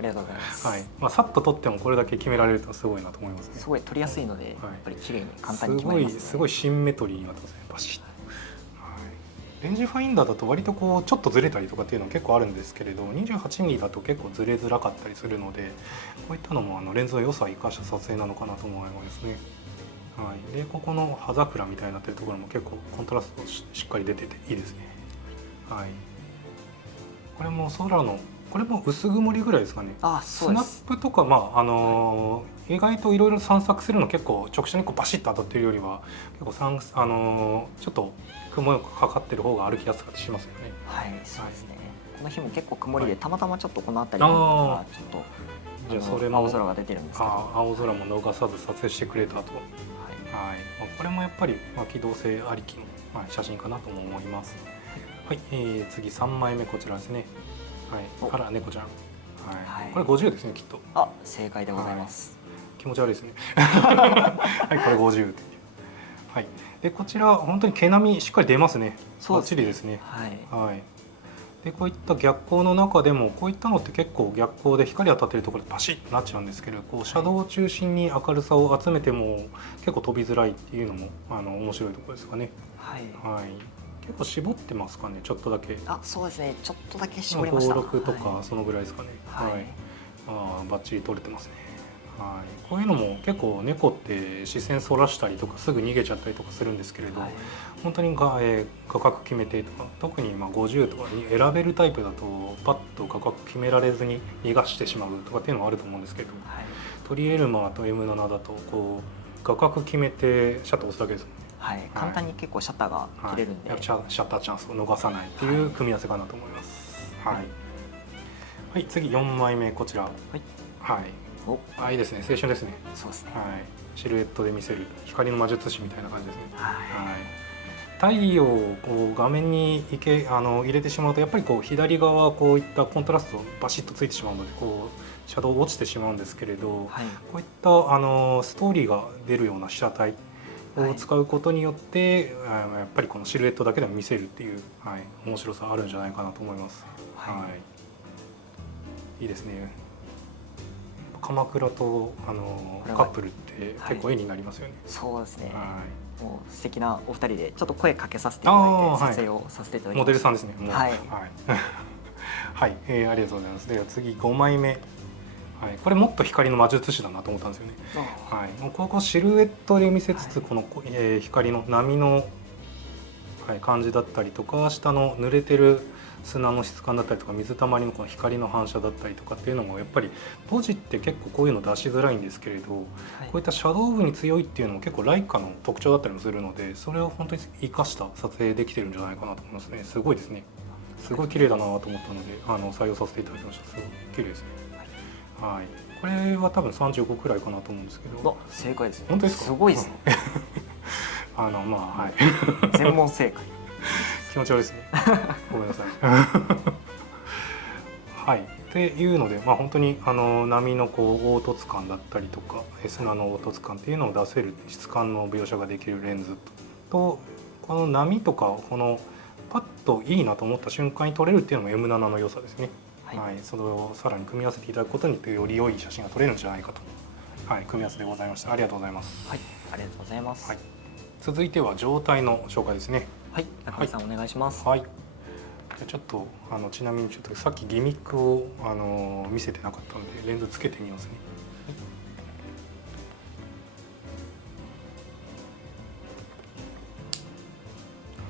りがとうございます。はい。さっと撮ってもこれだけ決められるとすごいなと思いますね。すごい撮りやすいので、やっぱり綺麗に簡単に決まりますね。すごいシンメトリーになってますね。バシッ。レンジファインダーだと割とこうちょっとずれたりとかっていうの結構あるんですけれど、28ミリだと結構ずれづらかったりするので、こういったのもレンズの良さを生かした撮影なのかなと思いますね。はい、でここの葉桜みたいになってるところも結構コントラストしっかり出てていいですね。はい、これも空のこれも薄曇りぐらいですかね。スナップとか意外といろいろ散策するの結構直射にこうバシッと当たってるよりは結構ちょっと雲がかかってる方が歩きやすかったりしますよね。はい、そうですね。この日も結構曇りで、たまたまちょっとこの辺りがちょっとじゃあそれも青空が出てるんですけど、青空も逃さず撮影してくれたと。はい、これもやっぱり機動性ありきの写真かなとも思います。はい、次3枚目こちらですね。はい、から猫ちゃん。はい、これ50ですねきっと。正解でございます。気持ち悪いですね。はい、これ50。はい。でこちら本当に毛並みしっかり出ますね。バッチリですね。はい。でこういった逆光の中でもこういったのって結構逆光で光当たってるところでパシッとなっちゃうんですけど、こうシャドウを中心に明るさを集めても結構飛びづらいっていうのも面白いところですかね。はい。はい。結構絞ってますかね、ちょっとだけ。そうですね。ちょっとだけ絞りました。56とかそのぐらいですかね。はい。バッチリ撮れてますね。はい、こういうのも結構猫って視線そらしたりとかすぐ逃げちゃったりとかするんですけれど、本当に画角決めてとか、特に50とかに選べるタイプだとパッと画角決められずに逃がしてしまうとかっていうのもあると思うんですけど、トリエルマーと M7 だとこう画角決めてシャッター押すだけですもんね。はい、簡単に結構シャッターが切れるんで、シャッターチャンスを逃さないっていう組み合わせかなと思います。はい、はい、次4枚目こちら。はい、はい、いいですね、青春ですね。そうですね。はい、シルエットで見せる光の魔術師みたいな感じですね。はい、太陽をこう画面に入れてしまうとやっぱりこう左側こういったコントラストバシッとついてしまうのでこうシャドウ落ちてしまうんですけれど、こういったストーリーが出るような被写体を使うことによって、やっぱりこのシルエットだけでも見せるっていう、面白さあるんじゃないかなと思います。いいですね。鎌倉とカップルって結構絵になりますよね。そうですね。もう素敵なお二人でちょっと声かけさせていただいて撮影をさせていただきました。モデルさんですね。はい。はい、ありがとうございます。では次5枚目。はい、これもっと光の魔術師だなと思ったんですよね。はい、もうここシルエットで見せつつ、この、光の波の、感じだったりとか、下の濡れてる砂の質感だったりとか、水たまりのこの光の反射だったりとかっていうのもやっぱりポジって結構こういうの出しづらいんですけれど、こういったシャドウ部に強いっていうのも結構ライカの特徴だったりもするので、それを本当に生かした撮影できてるんじゃないかなと思いますね。すごいですね。すごい綺麗だなと思ったので採用させていただきました。すごい綺麗ですね。はい、これは多分35くらいかなと思うんですけど。正解ですね。本当ですか？すごいですね。全問正解。気持ち悪いですね。ごめんなさい。はい、っていうので、本当に波のこう凹凸感だったりとか砂の凹凸感っていうのを出せる質感の描写ができるレンズと、この波とかこのパッといいなと思った瞬間に撮れるっていうのも M7 の良さですね。はい、それをさらに組み合わせていただくことによってより良い写真が撮れるんじゃないかと、組み合わせでございました。ありがとうございます。はい、ありがとうございます。続いては状態の紹介ですね。はい、中井さんお願いします。はい。じゃあちょっとちなみにちょっとさっきギミックを見せてなかったのでレンズつけてみますね。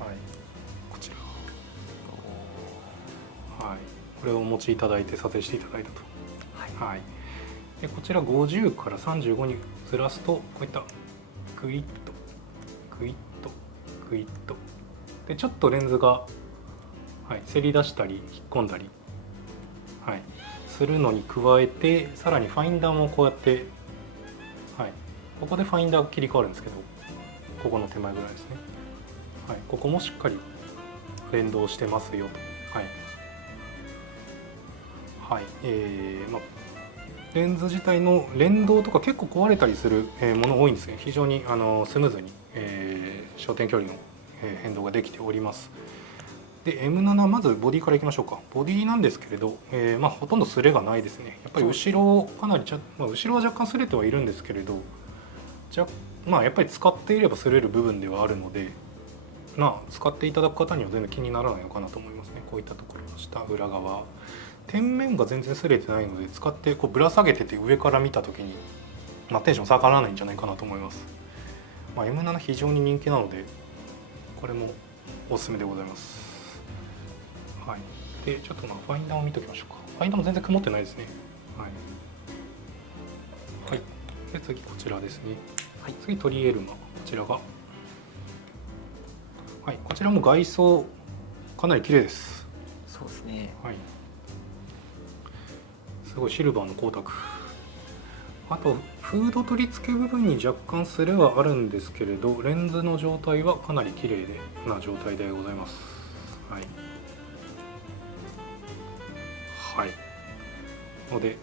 はい、こちら。はい。これをお持ちいただいて撮影していただいたと。はい。でこちら50から35にずらすとこういったグイッとグイッとグイッとでちょっとレンズが、せり出したり引っ込んだり、するのに加えてさらにファインダーもこうやって、ここでファインダーが切り替わるんですけどここの手前ぐらいですね。ここもしっかり連動してますよと。レンズ自体の連動とか結構壊れたりするもの多いんですね。非常にスムーズに焦点距離の変動ができております。で M7 まずボディからいきましょうか。ボディなんですけれど、ほとんどスレがないですね。やっぱり後ろかなり後ろは若干スレてはいるんですけれどやっぱり使っていればスレる部分ではあるので、使っていただく方には全然気にならないのかなと思いますね。こういったところの下裏側天面が全然擦れてないので使ってこうぶら下げてて上から見た時に、テンション下がらないんじゃないかなと思います。M7 非常に人気なのでこれもおすすめでございます。でちょっとファインダーを見ておきましょうか。ファインダーも全然曇ってないですね。で次こちらですね。次トリエルマ、こちらがこちらも外装かなり綺麗です。そうですね。すごいシルバーの光沢。あとフード取り付け部分に若干スレはあるんですけれどレンズの状態はかなり綺麗な状態でございます。ので、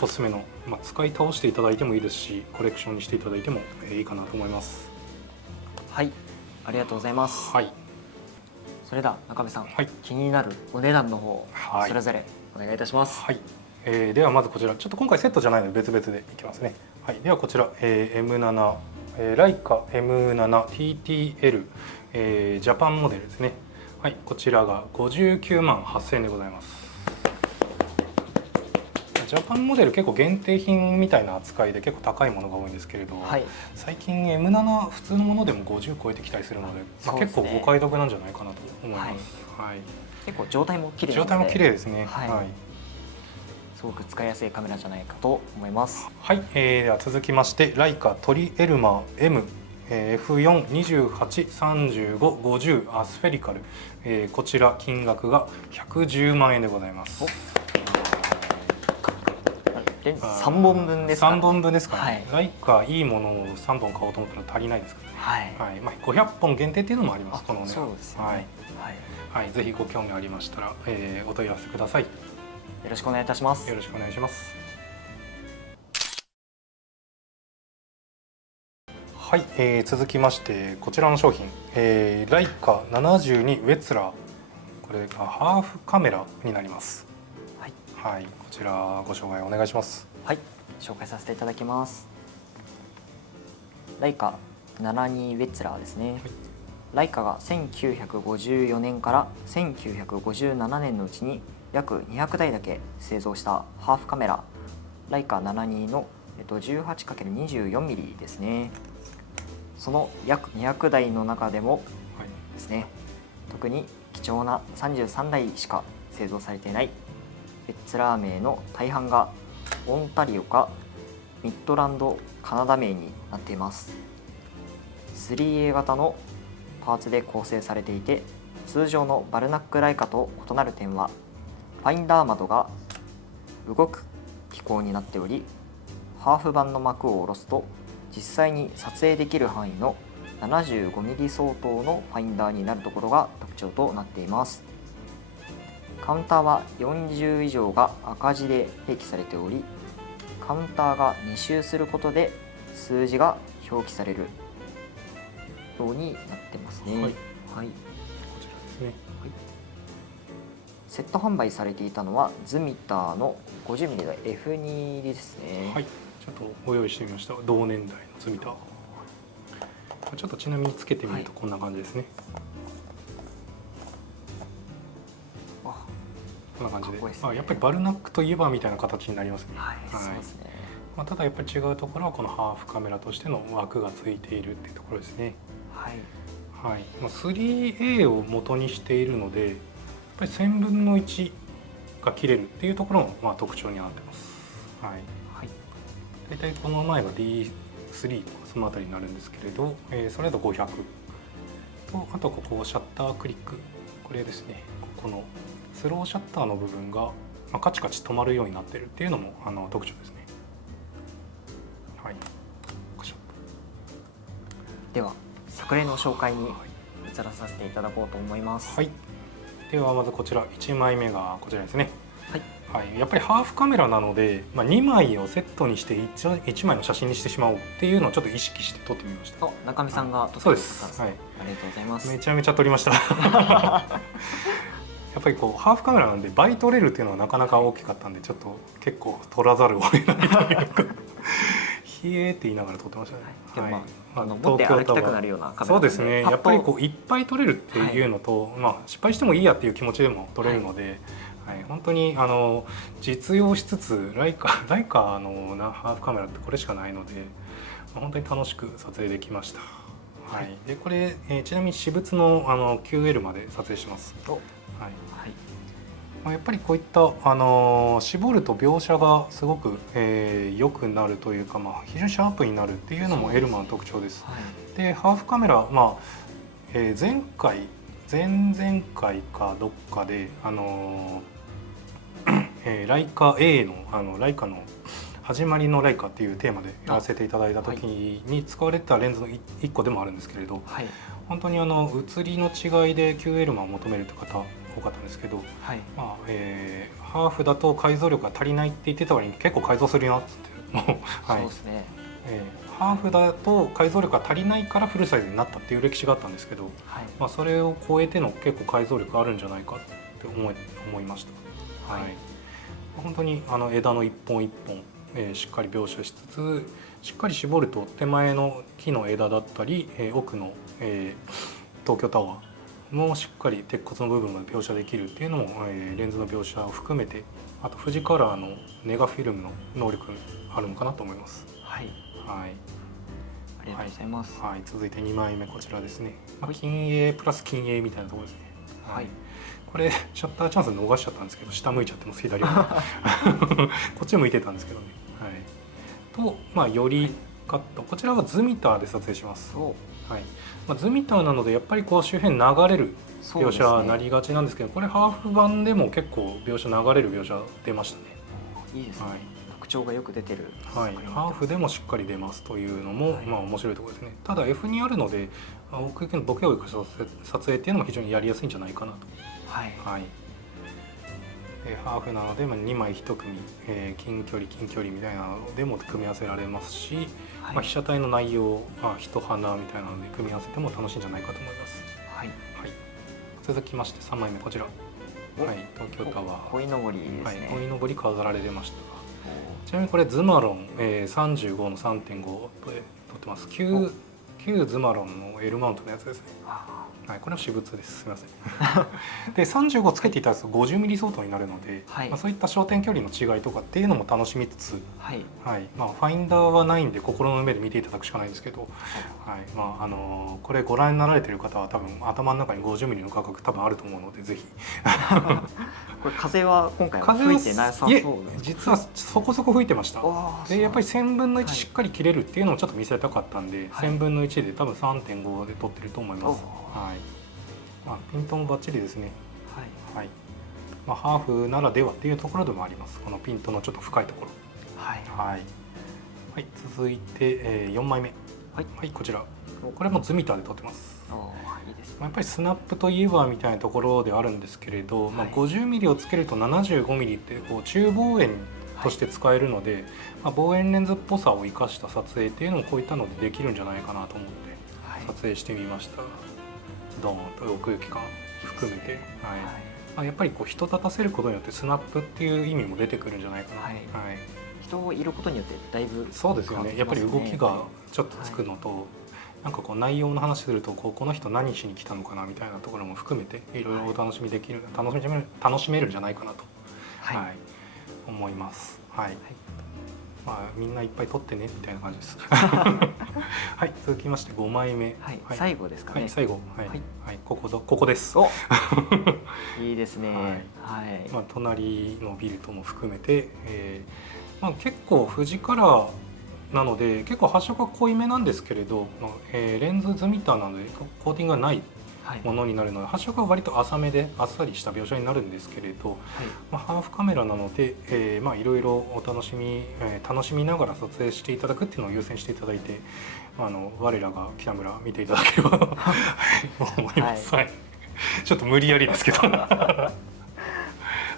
おすすめの、使い倒していただいてもいいですしコレクションにしていただいてもいいかなと思います。はい、ありがとうございます。それでは中部さん、気になるお値段の方それぞれお願いいたします。ではまずこちらちょっと今回セットじゃないので別々でいきますね。ではこちら、M7、ライカ M7TTL、ジャパンモデルですね。こちらが59万8000円でございます。ジャパンモデル結構限定品みたいな扱いで結構高いものが多いんですけれど、最近 M7 普通のものでも50超えてきたりするので、結構お買い得なんじゃないかなと思います。結構状態も綺麗状態も綺麗ですね。すごく使いやすいカメラじゃないかと思います。では続きましてライカトリエルマ M F4283550アスフェリカル、こちら金額が110万円でございます。3本分ですかね。3本分ですかね、はい、ライカいいものを3本買おうと思ったら足りないですからね。はい、まあ、500本限定っていうのもあります。このね、そうですね。はい、はい、ぜひご興味ありましたら、お問い合わせください。よろしくお願いいたします。よろしくお願いします。はい、続きましてこちらの商品、ライカ72ウェッツラー、これがハーフカメラになります。はい、はい、こちらご紹介お願いします。はい、紹介させていただきます。ライカ72ウェッツラーですね。はい、ライカが1954年から1957年のうちに約200台だけ製造したハーフカメラ、ライカ72の 18×24mm ですね。その約200台の中でもですね、特に貴重な33台しか製造されていないウェッツラー名の大半がオンタリオかミッドランドカナダ名になっています。 3A 型のパーツで構成されていて、通常のバルナックライカと異なる点はファインダー窓が動く機構になっており、ハーフ版の幕を下ろすと実際に撮影できる範囲の 75mm 相当のファインダーになるところが特徴となっています。カウンターは40以上が赤字で併記されており、カウンターが2周することで数字が表記されるようになってますね。はい、はい、こちらですね。はい、セット販売されていたのはズミターの 50mm の F2 ですね。はい、ちょっとご用意してみました。同年代のズミター。ちょっとちなみにつけてみるとこんな感じですね。はい、こんな感じで、やっぱりバルナックといえばみたいな形になりますね。はい、そうですね。まあ、ただやっぱり違うところはこのハーフカメラとしての枠がついているっていうところですね。はい、はい、3A を元にしているので、やっぱり1000分の1が切れるっていうところもまあ特徴になってます。はい、はい、大体この前が D3 とかそのあたりになるんですけれど、それだと500と、あとここシャッタークリック、これですね、このスローシャッターの部分がカチカチ止まるようになってるっていうのも特徴ですね。はい、では作例の紹介に移らさせていただこうと思います。はい、ではまずこちら1枚目がこちらですね。はい、はい、やっぱりハーフカメラなので、2枚をセットにして 1枚の写真にしてしまおうっていうのをちょっと意識して撮ってみました。中見さんが撮ってくださったんですね。ありがとうございます。めちゃめちゃ撮りましたやっぱりこうハーフカメラなんで倍撮れるっていうのはなかなか大きかったんで、ちょっと結構撮らざるを得ないというかひえーって言いながら撮ってましたね。でも持って歩きたくなるようなカメラ。そうですね、やっぱりこういっぱい撮れるっていうのと、失敗してもいいやっていう気持ちでも撮れるので、はい、本当に実用しつつライカのハーフカメラってこれしかないので、本当に楽しく撮影できました。はい、でこれ、ちなみに私物のQL まで撮影します。はい、やっぱりこういった絞ると描写がすごく良くなるというか、非常にシャープになるっていうのもエルマの特徴です。でハーフカメラ、前々回かどっかでライカ A のライカの始まりのライカっていうテーマでやらせていただいた時に使われてたレンズの1個でもあるんですけれど、はい、本当に写りの違いで QL マンを求めるという方多かったんですけど、はい、ハーフだと解像力が足りないって言ってた割に結構改造するなって言ってもう、はい、そうですね、ハーフだと解像力が足りないからフルサイズになったっていう歴史があったんですけど、はい、それを超えての結構解像力あるんじゃないかって思いました。はい、本当に枝の一本一本しっかり描写しつつ、しっかり絞ると手前の木の枝だったり奥の東京タワーもしっかり鉄骨の部分まで描写できるっていうのもレンズの描写を含めて、あと富士カラーのネガフィルムの能力あるのかなと思います。はい、はい、ありがとうございます。はい、続いて2枚目こちらですね。近影プラス近影みたいなところですね。はい、これシャッターチャンス逃しちゃったんですけど、下向いちゃってます、左側こっち向いてたんですけどね。はい、とよりカット、こちらはズミターで撮影します。お、はい。ズミターなのでやっぱりこう周辺流れる描写になりがちなんですけど、これハーフ版でも結構描写流れる描写出ましたね。いいですね。特徴がよく出てる。はい。ハーフでもしっかり出ますというのも、まあ面白いところですね。ただ F にあるので、奥行きのボケを生かした撮影っていうのも非常にやりやすいんじゃないかなと。はい。はい。ハーフなので、2枚1組、近距離みたいなのでも組み合わせられますし、はい、被写体の内容、一花みたいなので組み合わせても楽しいんじゃないかと思います。はい、はい、続きまして3枚目こちら、はい、東京タワー鯉のぼりですね。はい、鯉のぼり飾られてました。ちなみにこれズマロン、35の 3.5 で撮ってます。旧ズマロンの L マウントのやつですね。はい、これは私物です。すみません。で、35つけていただくと50ミリ相当になるので、はい、そういった焦点距離の違いとかっていうのも楽しみつつ、はい、はい、ファインダーはないんで心の目で見ていただくしかないんですけど、はい、これご覧になられている方は多分頭の中に50ミリの価格多分あると思うのでぜひ。これ風は今回は吹いてなさそうですか？実はそこそこ吹いてました。でやっぱり1000分の1しっかり切れるっていうのをちょっと見せたかったんで、はい、1000分の1で多分 3.5 で撮ってると思います。はい、ピントもバッチリですね。はい、はい、ハーフならではっていうところでもあります。このピントのちょっと深いところ。はい、はい、はい、続いて、4枚目。はい、はい、こちら。これもズミターで撮ってます。いいですね。やっぱりスナップといえばみたいなところであるんですけれど、50ミリをつけると75ミリってこう中望遠として使えるので、望遠レンズっぽさを生かした撮影っていうのもこういったのでできるんじゃないかなと思って撮影してみました。ドーンと奥行き感含めて、はい、やっぱりこう人立たせることによってスナップっていう意味も出てくるんじゃないかな。はい、人をいることによってだいぶそうですよね。やっぱり動きがちょっとつくのと、なんかこう内容の話するとこの人何しに来たのかなみたいなところも含めていろいろお楽しみできる、楽しめるんじゃないかなと、はい、思います。はい。みんないっぱい撮ってねみたいな感じです。はい、続きまして5枚目。はい、最後ですかね。はい、最後。はい、はい、ここです。いいですね。はい。隣のビルとも含めて、結構富士カラーなので結構発色が濃いめなんですけれど、レンズズミターなのでコーティングがないものになるので、発色が割と浅めであっさりした描写になるんですけれど、ハーフカメラなので、いろいろお楽しみながら撮影していただくっていうのを優先していただいて、我らが北村見ていただければと思います。はい、ちょっと無理やりですけど。は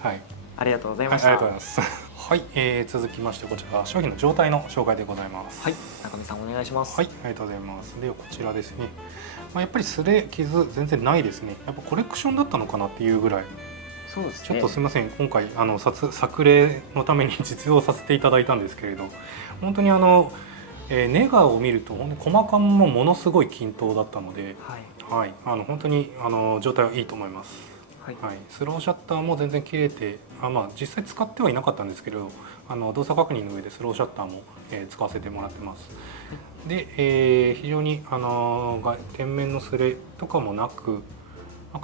い。ありがとうございました。ありがとうございます。はい、続きましてこちら商品の状態の紹介でございます。はい、中見さんお願いします。はい、ありがとうございます。ではこちらですね。やっぱり擦れ傷全然ないですね。やっぱコレクションだったのかなっていうぐらい。そうですね。ちょっとすみません。今回作例のために実用させていただいたんですけれど、本当にネガを見ると本当に細感もものすごい均等だったので、はい、本当に状態はいいと思います。はい、スローシャッターも全然切れて、実際使ってはいなかったんですけど、動作確認の上でスローシャッターも、使わせてもらってます。で、非常に天面の擦れとかもなく、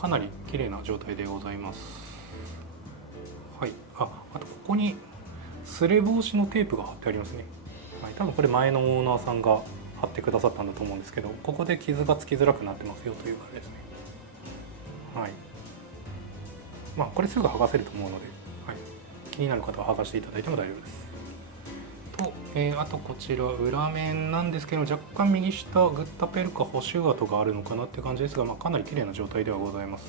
かなり綺麗な状態でございます。はい、あとここに擦れ防止のテープが貼ってありますね。はい、多分これ前のオーナーさんが貼ってくださったんだと思うんですけど、ここで傷がつきづらくなってますよという感じですね。はい。これすぐ剥がせると思うので、はい、気になる方は剥がしていただいても大丈夫です。と、あとこちら裏面なんですけど、若干右下グッタペルカ補修跡があるのかなって感じですが、かなり綺麗な状態ではございます。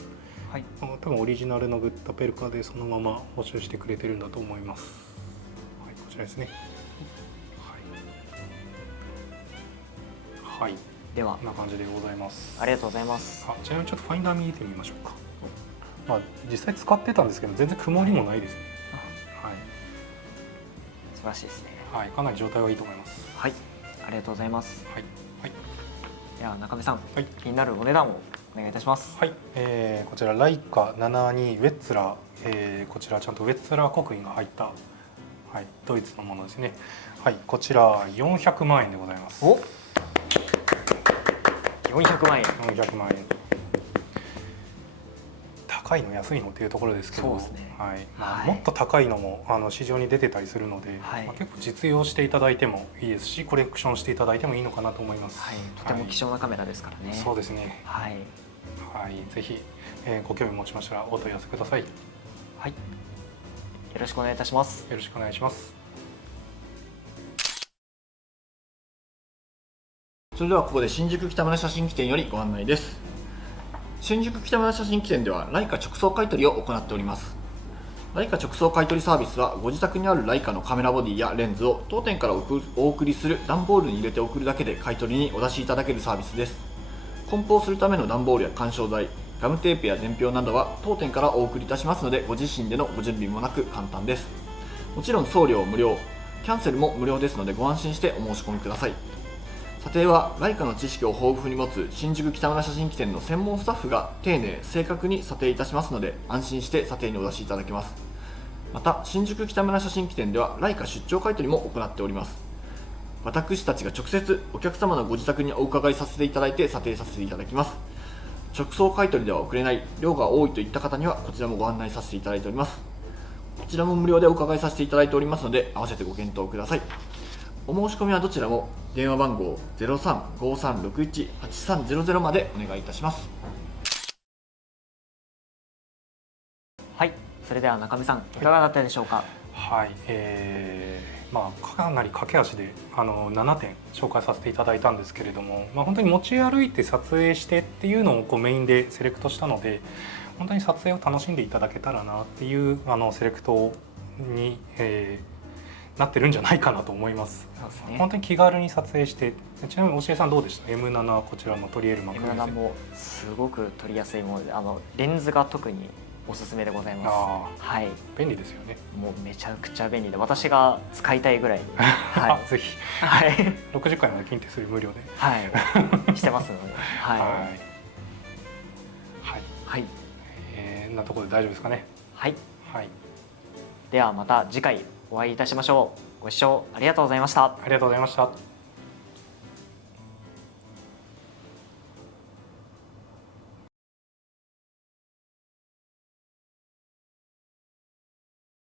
はい、多分オリジナルのグッタペルカでそのまま補修してくれてるんだと思います。はい、こちらですね。はい、はい、ではこんな感じでございます。ありがとうございます。ちなみにちょっとファインダー見てみましょうか。実際使ってたんですけど全然曇りもないですね。はい、素晴らしいですね。はい、かなり状態はいいと思います。はい、ありがとうございます。はい、はい、では中見さん、気になるお値段をお願いいたします。はい、こちらライカ72ウェッツラー、こちらちゃんとウェッツラー刻印が入った、はい、ドイツのものですね。はい、こちら400万円でございます。お、400万円。400万円。高いの安いのっていうところですけど、そうですね、はいはい、もっと高いのも市場に出てたりするので、はい、結構実用していただいてもいいですし、コレクションしていただいてもいいのかなと思います。はい、とても貴重なカメラですからね。そうですね。はい、はい、ぜひ、ご興味持ちましたらお問い合わせください。はい、よろしくお願いいたします。よろしくお願いします。それではここで新宿北村写真機店よりご案内です。新宿北村写真機店ではライカ直送買取を行っております。ライカ直送買取サービスはご自宅にあるライカのカメラボディやレンズを当店からお送りする段ボールに入れて送るだけで買取にお出しいただけるサービスです。梱包するための段ボールや緩衝材、ガムテープや伝票などは当店からお送りいたしますので、ご自身でのご準備もなく簡単です。もちろん送料無料、キャンセルも無料ですのでご安心してお申し込みください。査定はライカの知識を豊富に持つ新宿北村写真機店の専門スタッフが丁寧正確に査定いたしますので、安心して査定にお出しいただけます。また新宿北村写真機店ではライカ出張買取も行っております。私たちが直接お客様のご自宅にお伺いさせていただいて査定させていただきます。直送買取では送れない、量が多いといった方にはこちらもご案内させていただいております。こちらも無料でお伺いさせていただいておりますので、合わせてご検討ください。お申し込みはどちらも電話番号 0353618300 までお願いいたします。はい、それでは中見さん、いかがだったでしょうか。はい、かなり駆け足で7点紹介させていただいたんですけれども、本当に持ち歩いて撮影してっていうのをメインでセレクトしたので、本当に撮影を楽しんでいただけたらなっていうセレクトに、なってるんじゃないかなと思います。そうですね、本当に気軽に撮影して、ちなみに教えさんどうでした？ M7 こちらのトリエルマクロ M7 もすごく撮りやすいもので、レンズが特におすすめでございます。はい、便利ですよね。もうめちゃくちゃ便利で、私が使いたいぐらいに、はぜひ、はい、60回まで金手数料無料で、はい、してますので、はい、はい、なところで大丈夫ですかね。はい、はい、ではまた次回お会いいたしましょう。ご視聴ありがとうございました。ありがとうございました。